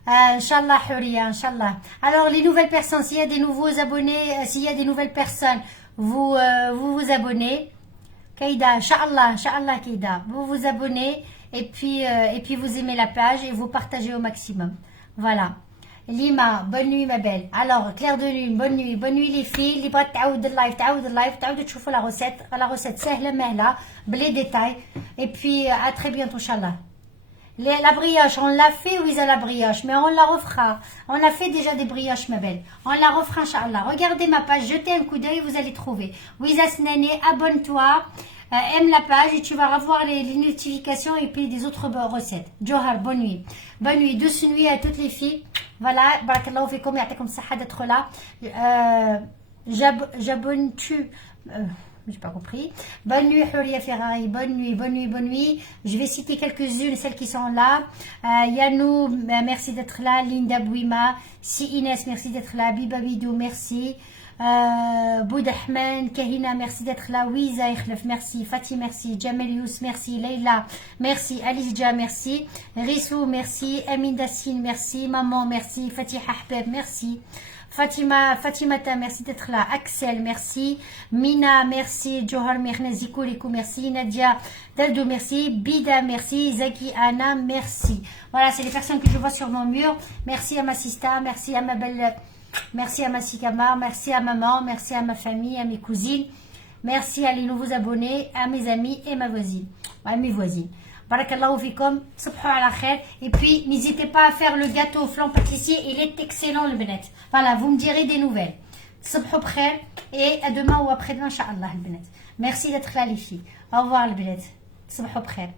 Inch'Allah, Houria, Inch'Allah. Alors les nouvelles personnes, s'il y a des nouveaux abonnés, s'il y a des nouvelles personnes, vous vous abonnez. Kaïda, Inch'Allah, Kaïda. Vous vous abonnez et puis vous aimez la page et vous partagez au maximum. Voilà. Lima, bonne nuit ma belle. Alors, Claire de Lune, bonne nuit les filles. اللي بغات تعاود اللايف تعاودوا تشوفوا la recette سهلة مهلة بلي détails. Et puis à très bientôt Inch'Allah. La brioche, on l'a fait, oui, à la brioche, mais on la refera. On a fait déjà des brioches, ma belle. On la refera, Inch'Allah. Regardez ma page, jetez un coup d'œil, vous allez trouver. Wiza Snani, abonne-toi, aime la page et tu vas revoir les notifications et puis des autres recettes. Johar, bonne nuit. Bonne nuit, douce nuit à toutes les filles. Voilà, barakallahu fikum, ya'takum saha d'être là. J'abonne-tu j'ai pas compris. Bonne nuit Houria Ferrari, bonne nuit. Je vais citer quelques-unes, celles qui sont là. Yanou, merci d'être là. Linda Bouima, Si Inès, merci d'être là. Biba Bidou, merci. Boudahman, Kahina, merci d'être là. Wiza Ikhlef, merci. Fatih, merci. Jamel Yous, merci. Leila, merci. Alice Dia, merci. Rissou, merci. Amin Dassine, merci. Maman, merci. Fatih Ahbeb, merci. Fatimata, merci d'être là. Axel, merci. Mina, merci. Johar, merci. Koulikou, merci. Nadia, Daldo, merci. Bida, merci. Zaki, Anna, merci. Voilà, c'est les personnes que je vois sur mon mur. Merci à ma sista, merci à ma belle, merci à ma sikama, merci à maman, merci à ma famille, à mes cousines. Merci à les nouveaux abonnés, à mes amis et ma voisine. À mes voisines. Barakallahu fikum, subhou ala khair. Et puis, n'hésitez pas à faire le gâteau au flan pâtissier, il est excellent le benet. Voilà, vous me direz des nouvelles. Subhou khair et à demain ou après-demain, Inch'Allah, le benet. Merci d'être là les filles. Au revoir le benet. Subhou khair.